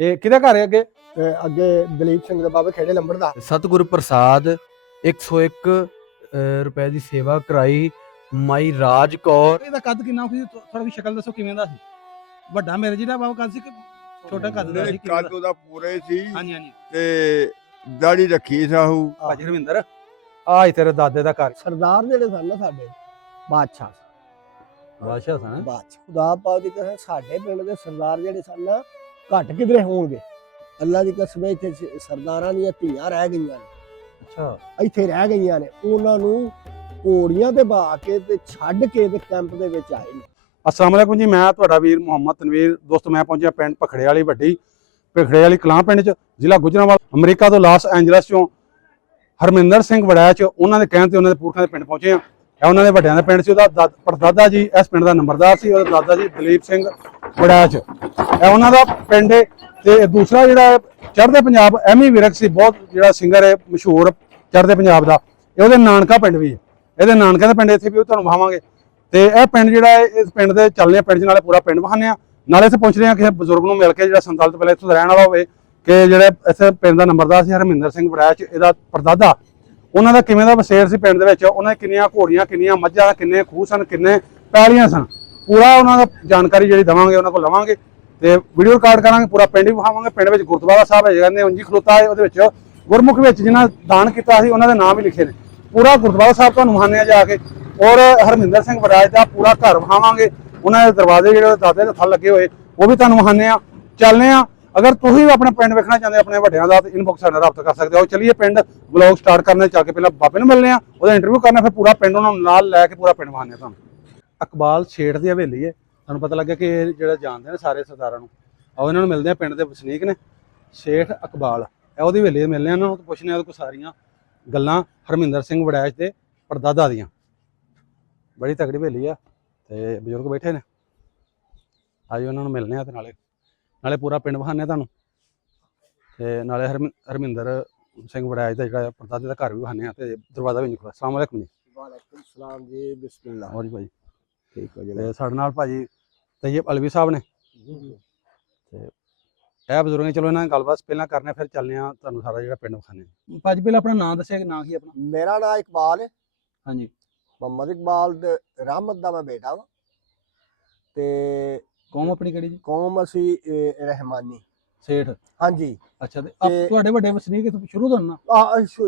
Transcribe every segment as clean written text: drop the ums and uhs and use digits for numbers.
ਇਹ ਕਿਹਦਾ ਘਰ ਹੈ ਅੱਗੇ? ਅੱਗੇ ਦਲੀਪ ਸਿੰਘ ਦੇ ਬਾਬੇ ਖੇੜੇ ਲੰਬੜ ਦਾ। ਸਤਿਗੁਰੂ ਪ੍ਰਸਾਦ 101 ਰੁਪਏ ਦੀ ਸੇਵਾ ਕਰਾਈ ਮਾਈ ਰਾਜ ਕੌਰ। ਇਹਦਾ ਕੱਦ ਕਿੰਨਾ ਸੀ? ਥੋੜਾ ਵੀ ਸ਼ਕਲ ਦੱਸੋ ਕਿਵੇਂ ਦਾ ਸੀ? ਵੱਡਾ ਮੇਰੇ ਜਿਹੜਾ ਬਾਬਾ ਕੱਦ ਸੀ ਕਿ ਛੋਟਾ ਕੱਦ ਦਾ ਸੀ? ਕੱਦ ਉਹਦਾ ਪੂਰੇ ਸੀ ਹਾਂਜੀ ਹਾਂਜੀ। ਤੇ ਦਾੜੀ ਰੱਖੀ ਸਾਹੂ। ਭਾਜੀ ਰਵਿੰਦਰ ਆਹ ਹੀ ਤੇਰੇ ਦਾਦੇ ਦਾ ਘਰ। ਸਰਦਾਰ ਜਿਹੜੇ ਸਨ ਨਾ ਸਾਡੇ ਬਾਦਸ਼ਾਹ ਬਾਦਸ਼ਾਹ ਸਨ। ਬਾਦਸ਼ਾਹ ਖੁਦਾ ਪਾਕ ਦੀ ਕਸਮ ਸਾਡੇ ਪਿੰਡ ਦੇ ਸਰਦਾਰ ਜਿਹੜੇ ਸਨ ਨਾ ਘੱਟ ਕਿਧਰੇ ਹੋਣਗੇ। ਅੱਲਾ ਦੀ ਕਸਮ ਇੱਥੇ ਸਰਦਾਰਾਂ ਦੀਆਂ ਧੀਆਂ ਰਹਿ ਗਈਆਂ ਨੇ। ਅੱਛਾ ਇੱਥੇ ਰਹਿ ਗਈਆਂ ਨੇ, ਉਹਨਾਂ ਨੂੰ ਘੋੜੀਆਂ ਤੇ ਬਹਾ ਕੇ ਤੇ ਛੱਡ ਕੇ ਤੇ ਕੈਂਪ ਦੇ ਵਿੱਚ ਆਏ ਨੇ। अस्सलाम वालेकुम जी, मैं ਤੁਹਾਡਾ ਵੀਰ ਮੁਹੰਮਦ ਤਨਵੀਰ। ਦੋਸਤੋ ਮੈਂ ਪਹੁੰਚਿਆ ਪਿੰਡ ਭਖੜੇ ਵਾਲੀ ਵੱਡੀ ਭਖੜੇ ਵਾਲੀ ਕਲਾਂ ਪਿੰਡ ਚ ਜ਼ਿਲ੍ਹਾ ਗੁਜਰਾਂਵਾਲ ਅਮਰੀਕਾ ਤੋਂ ਲਾਸ ਐਂਜਲਸ ਚੋਂ ਹਰਮਿੰਦਰ ਸਿੰਘ ਵੜੈਚ ਉਹਨਾਂ ਦੇ ਕਹਿਣ ਤੇ ਉਹਨਾਂ ਦੇ ਪੁਰਖਾਂ ਦੇ ਪਿੰਡ ਪਹੁੰਚੇ ਆ। ਇਹ ਉਹਨਾਂ ਦੇ ਵੱਡਿਆਂ ਦਾ ਪਿੰਡ ਸੀ। ਉਹਦਾ ਪਰਦਾਦਾ ਜੀ ਇਸ ਪਿੰਡ ਦਾ ਨੰਬਰਦਾਰ ਸੀ, ਉਹਦਾ ਦਾਦਾ ਜੀ ਦਲੀਪ ਸਿੰਘ ਵੜੈਚ ਇਹ ਉਹਨਾਂ ਦਾ ਪਿੰਡ ਹੈ। ਤੇ ਦੂਸਰਾ ਜਿਹੜਾ ਚੜ੍ਹਦੇ ਪੰਜਾਬ ਐਮੀ ਵਿਰਕ ਸੀ, ਬਹੁਤ ਜਿਹੜਾ ਸਿੰਗਰ ਹੈ ਮਸ਼ਹੂਰ ਚੜ੍ਹਦੇ ਪੰਜਾਬ ਦਾ, ਇਹ ਉਹਦੇ ਨਾਨਕਾ ਪਿੰਡ ਵੀ ਹੈ। ਇਹਦੇ ਨਾਨਕੇ ਦਾ ਪਿੰਡ ਇੱਥੇ ਵੀ ਤੁਹਾਨੂੰ ਵਿਖਾਵਾਂਗੇ। ਤੇ ਇਹ ਪਿੰਡ ਜਿਹੜਾ ਹੈ ਇਸ ਪਿੰਡ ਦੇ ਚੱਲਦੇ ਆ, ਪਿੰਡ ਚ ਨਾਲੇ ਪੂਰਾ ਪਿੰਡ ਵਹਾਨੇ ਆ, ਨਾਲੇ ਇੱਥੇ ਪਹੁੰਚਦੇ ਆ ਕਿਸੇ ਬਜ਼ੁਰਗ ਨੂੰ ਮਿਲ ਕੇ ਜਿਹੜਾ 47 ਤੋਂ ਪਹਿਲਾਂ ਇੱਥੋਂ ਦਾ ਰਹਿਣ ਵਾਲਾ ਹੋਵੇ ਕਿ ਜਿਹੜੇ ਇੱਥੇ ਪਿੰਡ ਦਾ ਨੰਬਰਦਾਰ ਸੀ ਹਰਮਿੰਦਰ ਸਿੰਘ ਵੜੈਚ, ਇਹਦਾ ਪਰਦਾਦਾ, ਉਹਨਾਂ ਦਾ ਕਿਵੇਂ ਦਾ ਵਸੇਰ ਸੀ ਪਿੰਡ ਦੇ ਵਿੱਚ, ਉਹਨਾਂ ਕਿੰਨੀਆਂ ਘੋੜੀਆਂ, ਕਿੰਨੀਆਂ ਮੱਝਾਂ, ਕਿੰਨੇ ਖੂਹ ਸਨ, ਕਿੰਨੇ ਪੈਲੀਆਂ ਸਨ, ਪੂਰਾ ਉਹਨਾਂ ਦਾ ਜਾਣਕਾਰੀ ਜਿਹੜੀ ਦੇਵਾਂਗੇ, ਉਹਨਾਂ ਕੋਲ ਲਵਾਂਗੇ ਤੇ ਵੀਡੀਓ ਰਿਕਾਰਡ ਕਰਾਂਗੇ, ਪੂਰਾ ਪਿੰਡ ਵੀ ਵਿਖਾਵਾਂਗੇ। ਪਿੰਡ ਵਿੱਚ ਗੁਰਦੁਆਰਾ ਸਾਹਿਬ ਹੈ, ਕਹਿੰਦੇ ਉਂਜੀ ਖਲੋਤਾ ਹੈ, ਉਹਦੇ ਵਿੱਚ ਗੁਰਮੁਖ ਵਿੱਚ ਜਿਹਨਾਂ ਦਾਨ ਕੀਤਾ ਸੀ ਉਹਨਾਂ ਦੇ ਨਾਮ ਵੀ ਲਿਖੇ ਨੇ। ਪੂਰਾ ਗੁਰਦੁਆਰਾ ਸਾਹਿਬ ਤੁਹਾਨੂੰ ਵਿਖਾਉਂਦੇ ਆ ਜਾ ਕੇ, ਔਰ ਹਰਮਿੰਦਰ ਸਿੰਘ ਵੜੈਚ ਦਾ ਪੂਰਾ ਘਰ ਵਿਖਾਵਾਂਗੇ। ਉਹਨਾਂ ਦੇ ਦਰਵਾਜ਼ੇ ਜਿਹੜੇ ਦਾਦੇ ਦੇ ਥੱਲੇ ਲੱਗੇ ਹੋਏ ਉਹ ਵੀ ਤੁਹਾਨੂੰ ਵਿਖਾਉਂਦੇ ਆ। ਚੱਲਦੇ ਆ। ਅਗਰ ਤੁਸੀਂ ਵੀ ਆਪਣੇ ਪਿੰਡ ਵੇਖਣਾ ਚਾਹੁੰਦੇ ਆਪਣੇ ਵੱਡਿਆਂ ਦਾ, ਤਾਂ ਇਨਬਾਕਸ ਨਾਲ ਰਾਬਤਾ ਕਰ ਸਕਦੇ ਹੋ। ਚਲਿਏ ਪਿੰਡ ਵਲੌਗ ਸਟਾਰਟ ਕਰਨੇ, ਚੱਲ ਕੇ ਪਹਿਲਾਂ ਬਾਬੇ ਨੂੰ ਮਿਲਨੇ ਆ, ਉਹਦਾ ਇੰਟਰਵਿਊ ਕਰਨਾ, ਫਿਰ ਪੂਰਾ ਪਿੰਡ ਉਹਨਾਂ ਨੂੰ ਨਾਲ ਲੈ ਕੇ ਪੂਰਾ ਪਿੰਡ ਵਿਖਾਉਂਦੇ ਆ ਤੁਹਾਨੂੰ। ਇਕਬਾਲ ਸ਼ੇਠ ਦੀ ਹਵੇਲੀ ਹੈ, ਤੁਹਾਨੂੰ ਪਤਾ ਲੱਗਿਆ ਕਿ ਇਹ ਜਿਹੜਾ ਜਾਣਦੇ ਨੇ ਸਾਰੇ ਸਰਦਾਰਾਂ ਨੂੰ। ਆਓ ਇਹਨਾਂ ਨੂੰ ਮਿਲਦੇ ਆ, ਪਿੰਡ ਦੇ ਵਸਨੀਕ ਨੇ ਸ਼ੇਠ ਇਕਬਾਲ, ਇਹ ਉਹਦੀ ਹਵੇਲੀ ਮਿਲਨੇ ਆ, ਉਹਨਾਂ ਨੂੰ ਪੁੱਛਣੇ ਆ ਉਹਦੇ ਕੋਲ ਸਾਰੀਆਂ ਗੱਲਾਂ ਹਰਮਿੰਦਰ ਸਿੰਘ ਵੜੈਚ ਦੇ ਪਰਦਾਦਾ ਦੀਆਂ। ਬੜੀ ਤਕੜੀ ਹਵੇਲੀ ਆ ਤੇ ਬਜ਼ੁਰਗ ਬੈਠੇ ਨੇ, ਆਜੋ ਉਹਨਾਂ ਨੂੰ ਮਿਲਨੇ ਆ ਤੇ ਨਾਲੇ ਪੂਰਾ ਪਿੰਡ ਵਿਖਾਉਂਦੇ ਤੁਹਾਨੂੰ ਤੇ ਨਾਲੇ ਹਰਮਿੰਦਰ ਸਿੰਘ ਵੜੈਚ ਦਾ ਜਿਹੜਾ ਪਰਦਾਦੇ ਦਾ ਘਰ ਵੀ ਵਿਖਾਉਂਦੇ ਆ ਤੇ ਦਰਵਾਜ਼ਾ ਵੀ ਨਿਕਲਿਆ। ਅਸਲਾਮ ਵਾਲੇਕੁਮ ਜੀ। ਵਾਲੇਕੁਮ ਸਲਾਮ ਜੀ, ਬਿਸਮਿਲ੍ਲਾ। ਹੋਰ ਜੀ ਭਾਈ ਠੀਕ ਹੈ ਜੀ। ਤੇ ਸਾਡੇ ਨਾਲ ਭਾਜੀ ਤੈਯਬ ਅਲਵੀ ਸਾਹਿਬ ਨੇ ਤੇ ਇਹ ਬਜ਼ੁਰਗ ਨੇ। ਚਲੋ ਇਹਨਾਂ ਨਾਲ ਗੱਲਬਾਤ ਪਹਿਲਾਂ ਕਰਨੇ, ਫਿਰ ਚੱਲਦੇ ਆ ਤੁਹਾਨੂੰ ਸਾਰਾ ਜਿਹੜਾ ਪਿੰਡ ਵਿਖਾਉਂਦੇ। ਭਾਜੀ ਪਹਿਲਾਂ ਆਪਣਾ ਨਾਮ ਦੱਸਿਆ ਕਿ ਨਾਂ ਕੀ ਆਪਣਾ? ਮੇਰਾ ਨਾਮ ਇਕਬਾਲ ਹੈ, ਹਾਂਜੀ। ਮੁਹੰਮਦ ਇਕਬਾਲ ਦੇ ਰਹਿਮਤ ਦਾ ਮੈਂ ਬੇਟਾ ਵਾਂ ਤੇ ਕੌਮ ਆਪਣੀ ਕਿਹੜੀ ਜੀ? ਕੌਮ ਅਸੀਂ ਰਹਿਮਾਨੀ ਸੇਠ। ਹਾਂਜੀ। ਅੱਛਾ ਤੇ ਤੁਹਾਡੇ ਵੱਡੇ ਵਸਨੀਕ ਇੱਥੋਂ ਸ਼ੁਰੂ ਤੋਂ ਨਾ?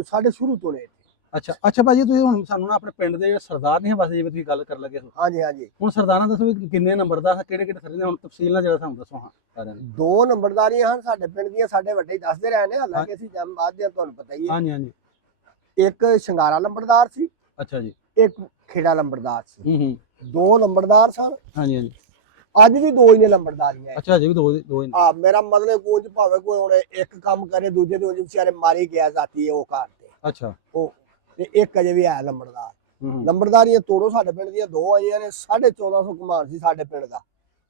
ਸਾਡੇ ਸ਼ੁਰੂ ਤੋਂ ਨੇ। ਅੱਛਾ ਭਾਜੀ, ਤੁਸੀਂ ਹੁਣ ਸਾਨੂੰ ਨਾ ਆਪਣੇ ਪਿੰਡ ਦੇ ਜਿਹੜੇ ਸਰਦਾਰ ਨਹੀਂ ਬਸ, ਜਿਵੇਂ ਤੁਸੀਂ ਗੱਲ ਕਰਨ ਲੱਗੇ ਹੋ। ਹਾਂਜੀ ਹਾਂਜੀ। ਹੁਣ ਸਰਦਾਰਾਂ ਦੱਸੋ ਵੀ ਕਿੰਨੇ ਨੰਬਰਦਾਰ, ਕਿਹੜੇ ਕਿਹੜੇ ਸਰਦਾਰ ਨੇ? ਹੁਣ ਤਫਸੀਲ ਨਾਲ ਜਿਹੜਾ ਸਾਨੂੰ ਦੱਸੋ। ਹਾਂ ਸਾਰਿਆਂ ਨੂੰ। 2 ਨੰਬਰਦਾਰੀਆਂ ਹਨ ਸਾਡੇ ਪਿੰਡ ਦੀਆਂ, ਸਾਡੇ ਵੱਡੇ ਹੀ ਦੱਸਦੇ ਰਹੇ ਨੇ, ਹਾਲਾਂਕਿ ਅਸੀਂ ਜਮ ਬਾਅਦ ਦੇ ਤੁਹਾਨੂੰ ਪਤਾ ਹੀ ਹੈ। ਹਾਂਜੀ ਹਾਂਜੀ। ਇੱਕ ਸ਼ਿੰਗਾਰਾ ਲੰਬੜਦਾਰ ਸੀ, ਅੱਛਾ ਜੀ। ਇੱਕ ਖੇੜਾ ਲੰਬੜਦਾਰ ਸੀ। ਹੂੰ। 2 ਲੰਬੜਦਾਰ ਸਨ। ਹਾਂਜੀ ਹਾਂਜੀ। ਅੱਜ ਵੀ 2 ਹੀ ਨੇ ਲੰਬੜਦਾਰੀਆਂ। ਅੱਛਾ ਜੀ, ਵੀ ਦੋ ਹੀ ਨੇ। ਮੇਰਾ ਮਤਲਬ ਕੋਚ ਭਾਵੇਂ ਕੋਈ ਹੁਣ ਇੱਕ ਕੰਮ ਕਰੇ, ਦੂਜੇ ਦੇ ਵਿਚਾਰੇ ਮਾਰੀ ਗਿਆ ਜਾਤੀ ਹੈ ਉਹ ਘਰ ਤੇ। ਅੱਛਾ। ਉਹ ਤੇ ਇੱਕ ਅਜੇ ਵੀ ਹੈ ਲੰਬੜਦਾਰ। ਲੰਬੜਦਾਰੀਆਂ ਤੋੜੋ ਸਾਡੇ ਪਿੰਡ ਦੀਆਂ 2 ਆਈਆਂ ਨੇ। 1450 ਕਮਾਨ ਸੀ ਸਾਡੇ ਪਿੰਡ ਦਾ।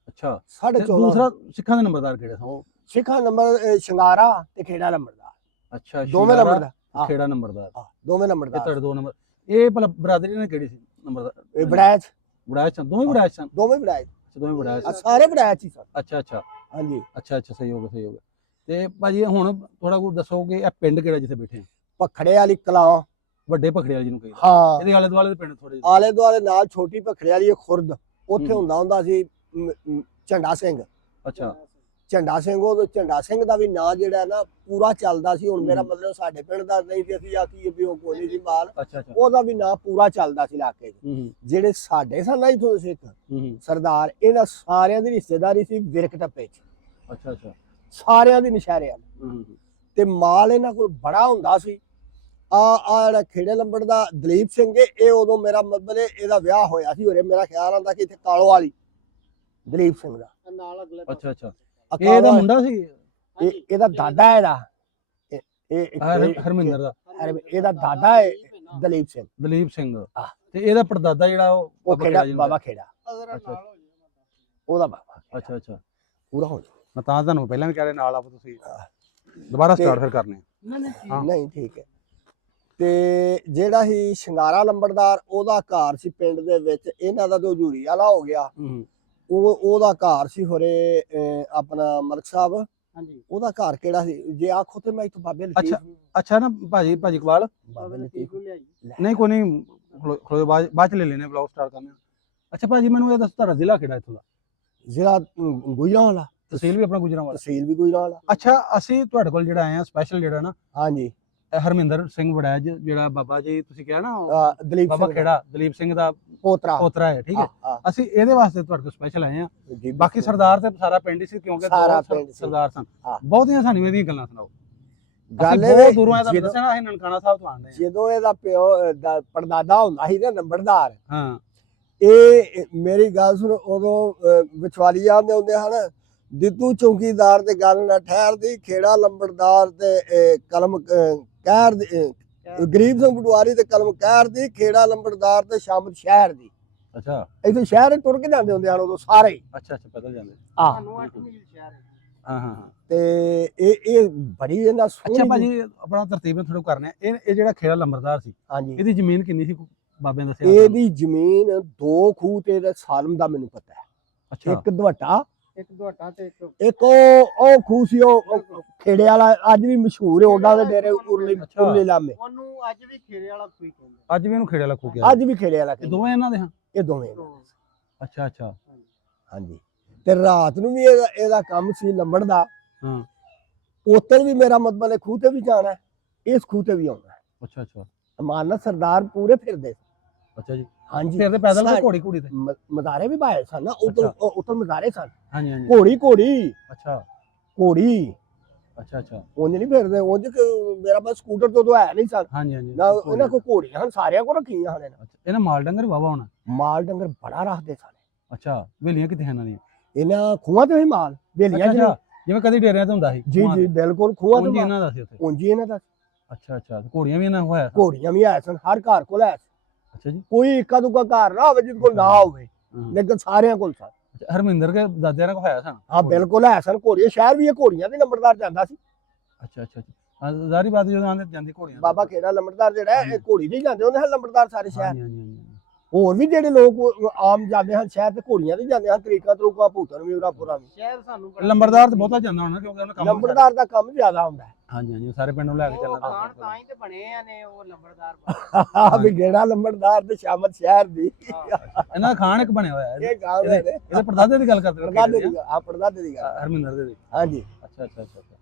ਅੱਛਾ। 1450। ਦੂਸਰਾ ਸਿੱਖਾਂ ਦੇ ਨੰਬਰਦਾਰ ਕਿਹੜੇ ਸਨ? ਸਿੱਖਾਂ ਨੰਬਰ ਸ਼ਿੰਗਾਰਾ ਤੇ ਖੇੜਾ ਲੰਬੜਦਾਰ। ਅੱਛਾ। ਦੋਵੇਂ ਨੰਬਰਦਾਰ। ਖੇੜਾ ਨੰਬਰਦਾਰ। ਦੋਵੇਂ ਇਹ ਨੰਬਰਦਾਰ। ਤੁਹਾਡੇ 2 ਨੰਬਰ। ਇਹ ਭਲਾ ਬਰਾਦਰੀ ਨੇ ਕਿਹੜੀ ਸੀ ਨੰਬਰਦਾਰ? ਇਹ ਵੜੈਚ। ਵੜੈਚ ਸਨ, ਦੋਵੇਂ ਵੜੈਚ ਸਨ। ਦੋਵੇਂ ਵੜੈਚ। ਦੋਵੇਂ ਵੜੈਚ। ਸਾਰੇ ਵੜੈਚ ਹੀ ਸਨ। ਅੱਛਾ ਅੱਛਾ। ਹਾਂਜੀ। ਅੱਛਾ ਅੱਛਾ, ਸਹੀ ਹੋ ਗਿਆ। ਤੇ ਭਾਜੀ ਹੁਣ ਥੋੜਾ ਕੁ ਦੱਸੋ ਕਿ ਇਹ ਪਿੰਡ ਕਿਹੜਾ ਜਿੱਥੇ ਬੈਠੇ ਆ? ਭਖੜੇ ਵਾਲੀ ਕਲਾਂ। ਵੱਡੇ ਭਖੜੇ ਵਾਲੀ ਜਿਹਨੂੰ ਕਹਿੰਦੇ। ਹਾਂ। ਇਹਦੇ ਆਲੇ ਦੁਆਲੇ ਦੇ ਪਿੰਡ ਥੋੜੇ ਆਲੇ ਦੁਆਲੇ ਨਾਲ ਛੋਟੀ ਭਖੜੇ ਵਾਲੀ ਖੁਰਦ, ਉੱਥੇ ਹੁੰਦਾ ਸੀ ਝੰਡਾ ਸਿੰਘ। ਅੱਛਾ। ਝੰਡਾ ਸਿੰਘ, ਉਹ ਝੰਡਾ ਸਿੰਘ ਦਾ ਵੀ ਨਾਂ ਜਿਹੜਾ ਨਾ ਪੂਰਾ ਚੱਲਦਾ ਸੀ। ਹੁਣ ਮੇਰਾ ਮਤਲਬ ਸਾਡੇ ਪਿੰਡ ਦਾ ਨਹੀਂ ਤੇ ਅਸੀਂ ਆਖੀਏ ਵੀ ਉਹ ਕੋਈ ਸੀ ਮਾਲ, ਅੱਛਾ ਅੱਛਾ। ਉਹਦਾ ਵੀ ਨਾਂ ਪੂਰਾ ਚੱਲਦਾ ਸੀ ਇਲਾਕੇ 'ਚ। ਜਿਹੜੇ ਸਾਡੇ ਸਨ ਨਾ ਇੱਥੋਂ ਸਿੱਖ ਸਰਦਾਰ, ਇਹਨਾਂ ਸਾਰਿਆਂ ਦੀ ਰਿਸ਼ਤੇਦਾਰੀ ਸੀ ਵਿਰਕ ਟੱਪੇ 'ਚ। ਅੱਛਾ ਅੱਛਾ। ਸਾਰਿਆਂ ਦੀ ਨਸ਼ਹਿਰਿਆਂ ਤੇ ਮਾਲ ਇਹਨਾਂ ਕੋਲ ਬੜਾ ਹੁੰਦਾ ਸੀ। ਆ ਜਿਹੜਾ ਖੇੜੇ ਲੰਬੜ ਦਾ ਦਲੀਪ ਸਿੰਘ ਇਹ ਉਦੋਂ ਮੇਰਾ ਮਤਲਬ ਇਹਦਾ ਵਿਆਹ ਹੋਇਆ ਸੀ ਹੋਰੇ, ਮੇਰਾ ਖਿਆਲ ਆਉਂਦਾ ਕਿ ਇੱਥੇ ਕਾਲੋ ਵਾਲੀ ਦਲੀਪ ਸਿੰਘ ਦਾ ਨਾਲ ਅਗਲੇ। ਅੱਛਾ ਅੱਛਾ। ਇਹਦਾ ਮੁੰਡਾ ਸੀ? ਇਹਦਾ ਦਾਦਾ ਇਹਦਾ ਹਰਮਿੰਦਰ ਦਾ। ਇਹਦਾ ਦਾਦਾ ਹੈ ਦਲੀਪ ਸਿੰਘ। ਦਲੀਪ ਸਿੰਘ। ਤੇ ਇਹਦਾ ਪੜਦਾਦਾ ਜਿਹੜਾ ਉਹ ਖੇੜਾ, ਬਾਬਾ ਖੇੜਾ ਉਹਦਾ ਬਾਬਾ। ਅੱਛਾ ਅੱਛਾ। ਪੂਰਾ ਹੋ ਜਾ। ਮੈਂ ਤਾਂ ਤੁਹਾਨੂੰ ਪਹਿਲਾਂ ਵੀ ਕਹਿ ਰਿਹਾ ਨਾਲ ਆਪ ਤੁਸੀਂ ਦੁਬਾਰਾ ਸਟਾਰਟ ਫਿਰ ਕਰਨੇ। ਨਹੀਂ ਠੀਕ ਹੈ। ਤੇ ਜਿਹੜਾ ਹੀ ਸ਼ਿੰਗਾਰਾ ਲੰਬੜਦਾਰ, ਉਹਦਾ ਘਰ ਸੀ ਪਿੰਡ ਦੇ ਵਿੱਚ। ਇਹਨਾਂ ਦਾ ਤਾਂ ਹਜ਼ੂਰੀ ਵਾਲਾ ਹੋ ਗਿਆ। ਉਹਦਾ ਘਰ ਸੀ ਹੋਰੇ ਆਪਣਾ ਮਲਕ ਸਾਹਿਬ ਹਾਂਜੀ ਉਹਦਾ ਘਰ ਕਿਹੜਾ ਸੀ ਜੇ ਆਖੋ ਤੇ ਮੈਂ ਇੱਥੋਂ ਬਾਬੇ ਅੱਛਾ। ਲਤੀਫ ਅੱਛਾ ਨਾ ਭਾਜੀ ਇਕਬਾਲ, ਬਾਬੇ ਲਤੀਫ ਨਹੀਂ ਕੋਈ ਨਹੀਂ, ਖਲੋ ਬਾਅਦ ਚ ਲੈ ਲੈਨੇ ਵਲੌਗ ਸਟਾਰਟ ਕਰਨੇ ਆ। ਅੱਛਾ ਭਾਜੀ ਮੈਨੂੰ ਇਹ ਦੱਸ ਤੁਹਾਡਾ ਜ਼ਿਲ੍ਹਾ ਕਿਹੜਾ ਇੱਥੋਂ ਦਾ? ਜ਼ਿਲ੍ਹਾ ਗੁਜਰਾਂਵਾਲਾ, ਤਹਿਸੀਲ ਵੀ ਆਪਣਾ ਗੁਜਰਾਂਵਾਲਾ। ਤਹਿਸੀਲ ਵੀ ਗੁਜਰਾਂਵਾਲਾ। ਅੱਛਾ ਅਸੀਂ ਤੁਹਾਡੇ ਕੋਲ ਜਿਹੜਾ ਆਏ ਆ ਸਪੈਸ਼ਲ ਜਿਹੜਾ ਨਾ ਹਾਂਜੀ ਹਰਮਿੰਦਰ ਸਿੰਘ ਵੜੈਚ, ਜਿਹੜਾ ਬਾਬਾ ਜੀ ਤੁਸੀਂ ਕਿਹਾ ਨਾ ਦਲੀਪ ਬਾਬਾ ਸਿੰਘ ਖੇੜਾ ਦਲੀਪ ਸਿੰਘ ਦਾ ਪੋਤਰਾ। ਪੋਤਰਾ ਹੈ, ਠੀਕ ਹੈ। ਹਾਂ, ਅਸੀਂ ਇਹਦੇ ਵਾਸਤੇ ਤੁਹਾਡੇ ਕੋਲ ਸਪੈਸ਼ਲ ਆਏ ਆ। ਜੀ, ਬਾਕੀ ਸਰਦਾਰ ਤੇ ਸਾਰਾ ਪਿੰਡ ਹੀ ਸੀ, ਕਿਉਂਕਿ ਸਾਰਾ ਦੋ ਪਿੰਡ ਸੀ। ਸਰਦਾਰ ਸਨ। ਹਾਂ। ਬਹੁਤੀਆਂ ਸਾਨੂੰ ਇਹਦੀਆਂ ਗੱਲਾਂ ਸੁਣਾਓ। ਗੱਲ ਅਸੀਂ ਇਹ ਬਹੁਤ ਦੂਰੋਂ ਆਏ, ਤੁਹਾਨੂੰ ਜਦੋਂ- ਦੱਸਿਆ ਨਾ ਅਸੀਂ ਨਨਕਾਣਾ ਸਾਹਿਬ ਤੋਂ ਆਉਂਦੇ ਆ। ਜਦੋਂ ਇਹਦਾ ਪਿਓ ਪੜਦਾਦਾ ਹੁੰਦਾ ਸੀ ਨਾ ਨੰਬਰਦਾਰ, ਹਾਂ ਇਹ ਮੇਰੀ ਗੱਲ ਸੁਣ, ਉਦੋਂ ਵਿਚਵਾਲੀ ਆਉਂਦੇ ਹੁੰਦੇ ਹਨ, ਦਿੱਤੂ ਚੌਕੀਦਾਰ ਤੇ ਗੱਲ ਨਾ ਠਹਿਰਦੀ, ਖੇੜਾ ਲੰਬੜਦਾਰ ਤੇ ਕਲਮ ਕਹਿਰ ਦੀ, ਗਰੀਬ ਸਿੰਘ ਪਟਵਾਰੀ ਤੇ ਕਲਮ ਕਹਿਰ ਦੀ, ਖੇੜਾ ਲੰਬੜਦਾਰ ਤੇ ਸ਼ਾਮਤ ਸ਼ਹਿਰ ਦੀ। ਅੱਛਾ ਇੱਥੇ ਸ਼ਹਿਰ ਤੁਰ ਕੇ ਜਾਂਦੇ ਹੁੰਦੇ ਹਨ ਉਦੋਂ ਸਾਰੇ ਹੀ। ਅੱਛਾ ਬਦਲ ਜਾਂਦੇ। ਸਾਨੂੰ 8 ਮੀਲ ਸ਼ਹਿਰ ਹੈ। ਹਾਂ ਹਾਂ ਹਾਂ। ਤੇ ਇਹ ਬੜੀ ਇਹਨਾਂ ਅੱਛਾ ਸੋਹਣੀ ਭਾਜੀ ਆਪਣਾ ਤਰਤੀਬ ਨਾਲ ਥੋੜਾ ਕਰਨੇ ਆ। ਇਹ ਜਿਹੜਾ ਖੇੜਾ ਲੰਬੜਦਾਰ ਸੀ, ਹਾਂਜੀ, ਇਹਦੀ ਜ਼ਮੀਨ ਕਿੰਨੀ ਸੀ ਬਾਬੇ ਨੇ ਦੱਸਿਆ? ਇਹਦੀ ਜ਼ਮੀਨ 2 ਖੂਹ ਤੇ ਇਹਦਾ ਸਾਲਮ ਦਾ ਮੈਨੂੰ ਪਤਾ ਹੈ। ਅੱਛਾ ਇੱਕ ਦਵਟਾ, ਇੱਕ ਦੁਹਾਟਾ ਤੇ ਇੱਕ ਇੱਕ ਉਹ ਖੂਹ ਸੀ, ਉਹ ਖੇੜੇ ਵਾਲਾ ਅੱਜ ਵੀ ਮਸ਼ਹੂਰ ਹੈ, ਉਹਨਾਂ ਦੇ ਡੇਰੇ ਉਰਲੀ ਅੱਛਾ। ਉਰਲੀ ਲਾਮੇ, ਉਹਨੂੰ ਅੱਜ ਵੀ ਖੇੜੇ ਵਾਲਾ ਕੋਈ ਕਹਿੰਦੇ। ਅੱਜ ਵੀ ਇਹਨੂੰ ਖੇੜੇ ਵਾਲਾ ਖੂਹ ਗਿਆ। ਅੱਜ ਵੀ ਖੇੜੇ ਵਾਲਾ ਇਹ ਕਹਿੰਦੇ। ਦੋਵੇਂ ਇਹਨਾਂ ਦੇ ਹਾਂ। ਇਹ ਦੋਵੇਂ ਅੱਛਾ ਅੱਛਾ ਹਾਂਜੀ। ਤੇ ਰਾਤ ਨੂੰ ਵੀ ਇਹਦਾ ਕੰਮ ਸੀ ਲੰਬੜ ਦਾ। ਹਾਂ ਉੱਤਰ ਵੀ ਮੇਰਾ ਮਤਲਬ ਹੈ ਖੂਹ ਤੇ ਵੀ ਜਾਣਾ ਹੈ, ਇਸ ਖੂਹ ਤੇ ਵੀ ਆਉਣਾ ਹੈ। ਅੱਛਾ ਅੱਛਾ ਮਾਨਤ ਸਰਦਾਰ ਪੂਰੇ ਫਿਰਦੇ ਸੀ। ਅੱਛਾ ਜੀ। ਹਾਂਜੀ, ਫਿਰਦੇ ਪੈਦਲ ਸਾਰੇ- ਕਿ ਘੋੜੀ ਘੋੜੀ ਤੇ? ਮਜ਼ਾਰੇ ਵੀ ਬਾਏ ਸਨ ਨਾ, ਉੱਤਰ ਮਜ਼ਾਰੇ ਸਨ। ਹਾਂਜੀ ਹਾਂਜੀ। ਘੋੜੀ ਅੱਛਾ ਘੋੜੀ ਅੱਛਾ ਅੱਛਾ। ਉਂਝ ਨਹੀਂ ਫਿਰਦੇ, ਉਂਝ ਮੇਰਾ ਬਸ ਸਕੂਟਰ ਤੋਂ ਹੈ ਨਹੀਂ ਸਨ ਹਾਂਜੀ ਹਾਂਜੀ। ਨਾ, ਇਹਨਾਂ ਕੋਲ ਘੋੜੀਆਂ ਹਨ, ਸਾਰਿਆਂ ਕੋਲ ਰੱਖੀਆਂ ਹਨ। ਅੱਛਾ ਇਹਨਾਂ ਮਾਲ ਡੰਗਰ ਵਾਵਾ ਹੋਣਾ। ਮਾਲ ਡੰਗਰ ਬੜਾ ਰੱਖਦੇ ਸਨ। ਅੱਛਾ ਵੇਲੀਆਂ ਕਿੱਥੇ ਇਹਨਾਂ ਦੀਆਂ? ਇਹਨਾਂ ਖੂਹਾਂ ਤੇ ਹੀ ਮਾਲ ਵੇਲੀਆਂ ਚ ਅੱਛਾ ਜਿਵੇਂ ਕਦੀ ਡੇਰਿਆਂ ਤੇ ਹੁੰਦਾ ਸੀ। ਜੀ ਜੀ ਬਿਲਕੁਲ ਖੂਹਾਂ ਤੇ ਉਂਝ ਮਾਲ। ਇਹਨਾਂ ਦਾ ਸੀ ਉੱਥੇ। ਉਂਝ ਹੀ ਇਹਨਾਂ ਦਾ ਅੱਛਾ ਅੱਛਾ ਘੋੜੀਆਂ ਵੀ ਇਹਨਾਂ ਹੋਇਆ ਸੀ? ਘੋੜੀਆਂ ਵੀ ਹੈ ਸਨ, ਹਰ ਘਰ ਕੋਲ ਹੈ। ਅੱਛਾ ਜੀ। ਕੋਈ ਇੱਕਾ ਦੁੱਕਾ ਘਰ ਨਾ ਹੋਵੇ ਜਿਹਦੇ ਕੋਲ ਨਾ ਹੋਵੇ, ਹਾਂ। ਲੇਕਿਨ ਸਾਰਿਆਂ ਕੋਲ ਸਨ। ਅੱਛਾ, ਹਰਮਿੰਦਰ ਕੇ ਦਾਦਿਆਂ ਨਾਲ ਹੋਇਆ ਸਨ? ਹਾਂ ਬਿਲਕੁਲ ਹੈ ਸਨ ਘੋੜੀਆਂ। ਸ਼ਹਿਰ ਵੀ ਇਹ ਘੋੜੀਆਂ ਦੇ ਨੰਬਰਦਾਰ ਜਾਂਦਾ ਸੀ। ਅੱਛਾ ਅੱਛਾ ਅੱਛਾ। ਜ਼ਾਰੀ ਬਾਤ ਜਦੋਂ ਆਂਦੇ ਜਾਂਦੀ ਘੋੜੀਆਂ। ਬਾਬਾ ਖੇੜਾ ਲੰਬੜਦਾਰ ਜਿਹੜਾ ਹੈ, ਇਹ ਘੋੜੀ ਤੇ ਹੀ ਜਾਂਦੇ ਹੁੰਦੇ ਹਨ ਲੰਬੜਦਾਰ ਸਾਰੇ ਸ਼ਹਿਰ। ਹਾਂਜੀ ਹਾਂਜੀ ਹਾਂਜੀ। ਹੋਰ ਵੀ ਜਿਹੜੇ ਲੋਕ ਆਮ ਜਾਂਦੇ ਹਨ ਸ਼ਹਿਰ ਤੇ ਘੋੜੀਆਂ ਤੇ ਜਾਂਦੇ ਹਨ, ਤਰੀਕਾ ਤਰੂਕਾ ਭੂਤਨ ਵੀ ਉਰਾਪੁਰਾ ਵੀ। ਸ਼ਹਿਰ ਸਾਨੂੰ ਬੜਾ- ਲੰਬੜਦਾਰ ਤਾਂ ਬਹੁਤਾ ਜਾਂਦਾ ਹੋਣਾ ਕਿਉਂਕਿ ਉਹਨਾਂ ਕੰਮ ਲੰਬੜਦਾਰ ਦਾ ਕੰਮ ਜ਼ਿਆਦਾ ਹੁੰਦਾ ਹੈ। ਹਾਂਜੀ ਹਾਂਜੀ ਸਾਰੇ ਪਿੰਡ ਨੂੰ ਲੈ ਕੇ ਉਹ ਚੱਲਣਾ ਖਾਨ ਤਾਂ ਹੀ ਤੇ ਬਣੇ ਆ ਨੇ ਉਹ ਲੰਬੜਦਾਰ। ਆ ਵੀ ਗੇੜਾ ਲੰਬੜਦਾਰ ਤੇ ਸ਼ਾਮਤ ਸ਼ਹਿਰ ਦੀ ਇਹਨਾਂ ਦਾ ਖਾਨ ਇੱਕ ਬਣਿਆ ਹੋਇਆ ਹੈ। ਇਹ ਗਾਂਵ ਹੈ ਇਹਦੇ ਪੜਦਾਦੇ ਦੀ ਗੱਲ ਕਰਦੇ ਹੋ? ਪੜਦਾਦੇ ਦੀ ਆ ਪੜਦਾਦੇ ਦੀ ਗੱਲ। ਹਰਮਿੰਦਰ ਦੇ। ਹਾਂਜੀ ਅੱਛਾ ਅੱਛਾ ਅੱਛਾ ਅੱਛਾ।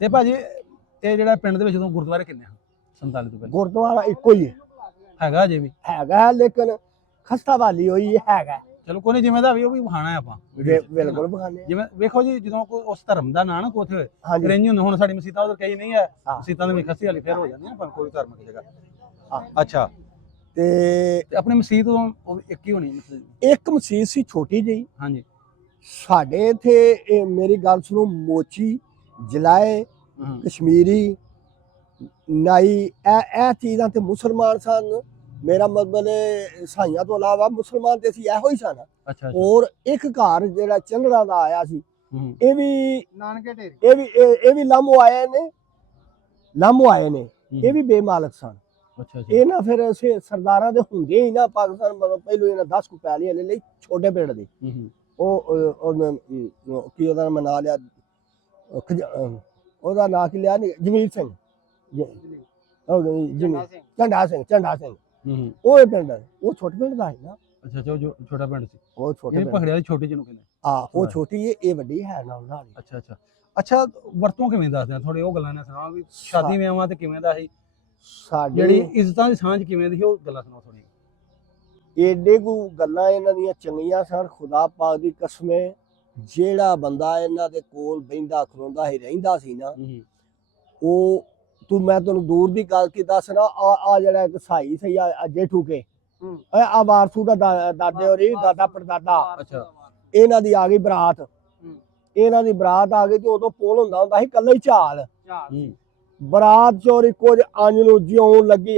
ਤੇ ਭਾਜੀ ਇਹ ਜਿਹੜਾ ਪਿੰਡ ਦੇ ਵਿੱਚ ਉਦੋਂ ਗੁਰਦੁਆਰੇ ਕਿੰਨੇ ਹਨ 47 ਤੋਂ ਪਹਿਲਾਂ? ਗੁਰਦੁਆਰਾ ਇੱਕੋ ਹੀ ਹੈ। ਹੈਗਾ ਅਜੇ ਵੀ? ਹੈਗਾ ਲੇਕਿਨ ਖਸਤਾ ਵਾਲੀ ਹੋਈ ਹੈਗਾ। ਚਲੋ ਕੋਈ ਨਹੀਂ, ਜਿਵੇਂ ਦਾ ਵੀ ਉਹ ਵੀ ਵਿਖਾਣਾ ਆਪਾਂ ਬਿਲਕੁਲ ਬਖਾਨੇ। ਜਿਵੇਂ ਵੇਖੋ ਜੀ ਜਦੋਂ ਕੋਈ ਉਸ ਧਰਮ ਦਾ ਨਾਂ ਨਾ ਕੋਥੇ ਹੋਏ ਹਾਂਜੀ ਰੇਂਜ ਹੁੰਦੇ, ਹੁਣ ਸਾਡੀ ਮਸੀਤਾਂ ਉਧਰ ਕਈ ਨਹੀਂ ਹੈ, ਹਾਂ। ਮਸੀਤਾਂ ਦੇ ਵਿੱਚ ਖੱਸੀ ਵਾਲੀ ਫੇਰ ਹੋ ਜਾਂਦੀ ਹੈ ਪਰ ਕੋਈ ਧਰਮ ਦੀ ਜਗ੍ਹਾ। ਹਾਂ। ਅੱਛਾ ਤੇ ਤੇ ਆਪਣੀ ਮਸੀਤ ਉਹ ਇੱਕ ਹੀ ਹੋਣੀ ਮਸਜਿਦ? ਇੱਕ ਮਸੀਤ ਸੀ ਛੋਟੀ ਜਿਹੀ ਹਾਂਜੀ। ਸਾਡੇ ਇੱਥੇ। ਇਹ ਮੇਰੀ ਗੱਲ ਸੁਣੋ, ਮੋਚੀ ਜਲਾਏ ਹਾਂ। ਕਸ਼ਮੀਰੀ ਨਾਈ ਇਹ ਚੀਜ਼ਾਂ ਤੇ ਮੁਸਲਮਾਨ ਸਨ। ਮੇਰਾ ਮਤਲਬ ਈਸਾਈਆਂ ਤੋਂ ਇਲਾਵਾ ਮੁਸਲਮਾਨ ਤੇ ਸੀ ਇਹੋ ਹੀ ਸਨ। ਅੱਛਾ ਅੱਛਾ। ਔਰ ਇੱਕ ਘਰ ਜਿਹੜਾ ਚੰਗੜਾ ਦਾ ਆਇਆ ਸੀ, ਹੂੰ। ਇਹ ਵੀ ਨਾਨਕੇ ਢੇਰੀ। ਇਹ ਵੀ ਲਾਮੋ ਆਏ ਨੇ। ਇਹ ਵੀ ਬੇਮਾਲਕ ਸਨ। ਅੱਛਾ ਅੱਛਾ। ਇਹ ਨਾ ਫਿਰ ਅਸੀਂ ਸਰਦਾਰਾਂ ਦੇ ਹੁੰਦੇ ਹੀ ਨਾ ਪਾਕਿਸਤਾਨ ਮਤਲਬ ਪਹਿਲੋਂ ਇਹਨਾਂ 10 ਕੁ ਪੈਲੀਆਂ ਲੈ ਲਈ ਛੋਟੇ ਪਿੰਡ ਦੀ। ਹੂੰ। ਕੀ ਉਹਦਾ ਮੈਂ ਨਾਂ ਲਿਆ, ਉਹਦਾ ਨਾਂ ਕੀ ਲਿਆ ਨਹੀਂ, ਜਮੀਰ ਸਿੰਘ। ਝੰਡਾ ਸਿੰਘ ਹੂੰ। ਉਹ ਇਹ ਪਿੰਡ ਉਹ ਛੋਟੇ ਪਿੰਡ ਦਾ ਹੈ ਨਾ। ਅੱਛਾ ਅੱਛਾ ਜੋ ਛੋਟਾ ਪਿੰਡ ਸੀ ਉਹ ਛੋਟੇ ਇਹ ਪਿੰਡ ਪਖੜੇ ਵਾਲੀ ਛੋਟੀ ਜਿਹਨੂੰ ਕਹਿੰਦੇ? ਉਹ ਛੋਟੀ ਹੈ, ਇਹ ਵੱਡੀ ਹੈ ਨਾਲ ਨਾਲ ਹੀ। ਅੱਛਾ ਅੱਛਾ ਅੱਛਾ। ਵਰਤੋਂ ਕਿਵੇਂ ਦੱਸਦੇ ਆ ਥੋੜੇ ਉਹ ਗੱਲਾਂ ਨੇ ਸੁਣਾਓ ਵੀ ਸ਼ਾਦੀ ਵਿਆਹਾਂ ਤੇ ਕਿਵੇਂ ਦਾ ਸੀ, ਸਾਡੀ ਜਿਹੜੀ ਇੱਜ਼ਤਾਂ ਦੀ ਸਾਂਝ ਕਿਵੇਂ ਦੀ ਸੀ ਉਹ ਗੱਲਾਂ ਸੁਣਾਓ ਥੋੜੀ। ਏਡੇ ਕੁ ਗੱਲਾਂ ਇਹਨਾਂ ਦੀਆਂ ਚੰਗੀਆਂ ਸਨ, ਖੁਦਾ ਪਾਕ ਦੀ ਕਸਮੇ। ਜਿਹੜਾ ਬੰਦਾ ਇਹਨਾਂ ਦੇ ਕੋਲ ਬਹਿੰਦਾ ਖਲੋਂਦਾ ਹੀ ਰਹਿੰਦਾ ਸੀ ਨਾ, ਉਹ ਮੈਂ ਤੁਹਾਨੂੰ ਦੂਰ ਦੀ ਗੱਲ ਕੀ ਦੱਸਣਾ, ਆ ਜਿਹੜਾ ਇੱਕ ਸਾਈ ਸਹੀ ਆ ਜੇਠੂ ਕੇ ਆ ਵਾਰਸੂ ਦਾ ਦਾਦੇ ਹੋਰੀ ਦਾਦਾ ਪੜਦਾਦਾ, ਅੱਛਾ। ਇਹਨਾਂ ਦੀ ਆ ਗਈ ਬਰਾਤ। ਇਹਨਾਂ ਦੀ ਬਰਾਤ ਆ ਗਈ ਤੇ ਉਦੋਂ ਪੋਲ ਹੁੰਦਾ ਸੀ ਕੱਲਾ ਹੀ ਝਾਲ। ਬਰਾਤ ਚੋਰੀ ਕੁਝ ਅੰਜ ਨੂੰ ਜਿਉਂ ਲੱਗੀ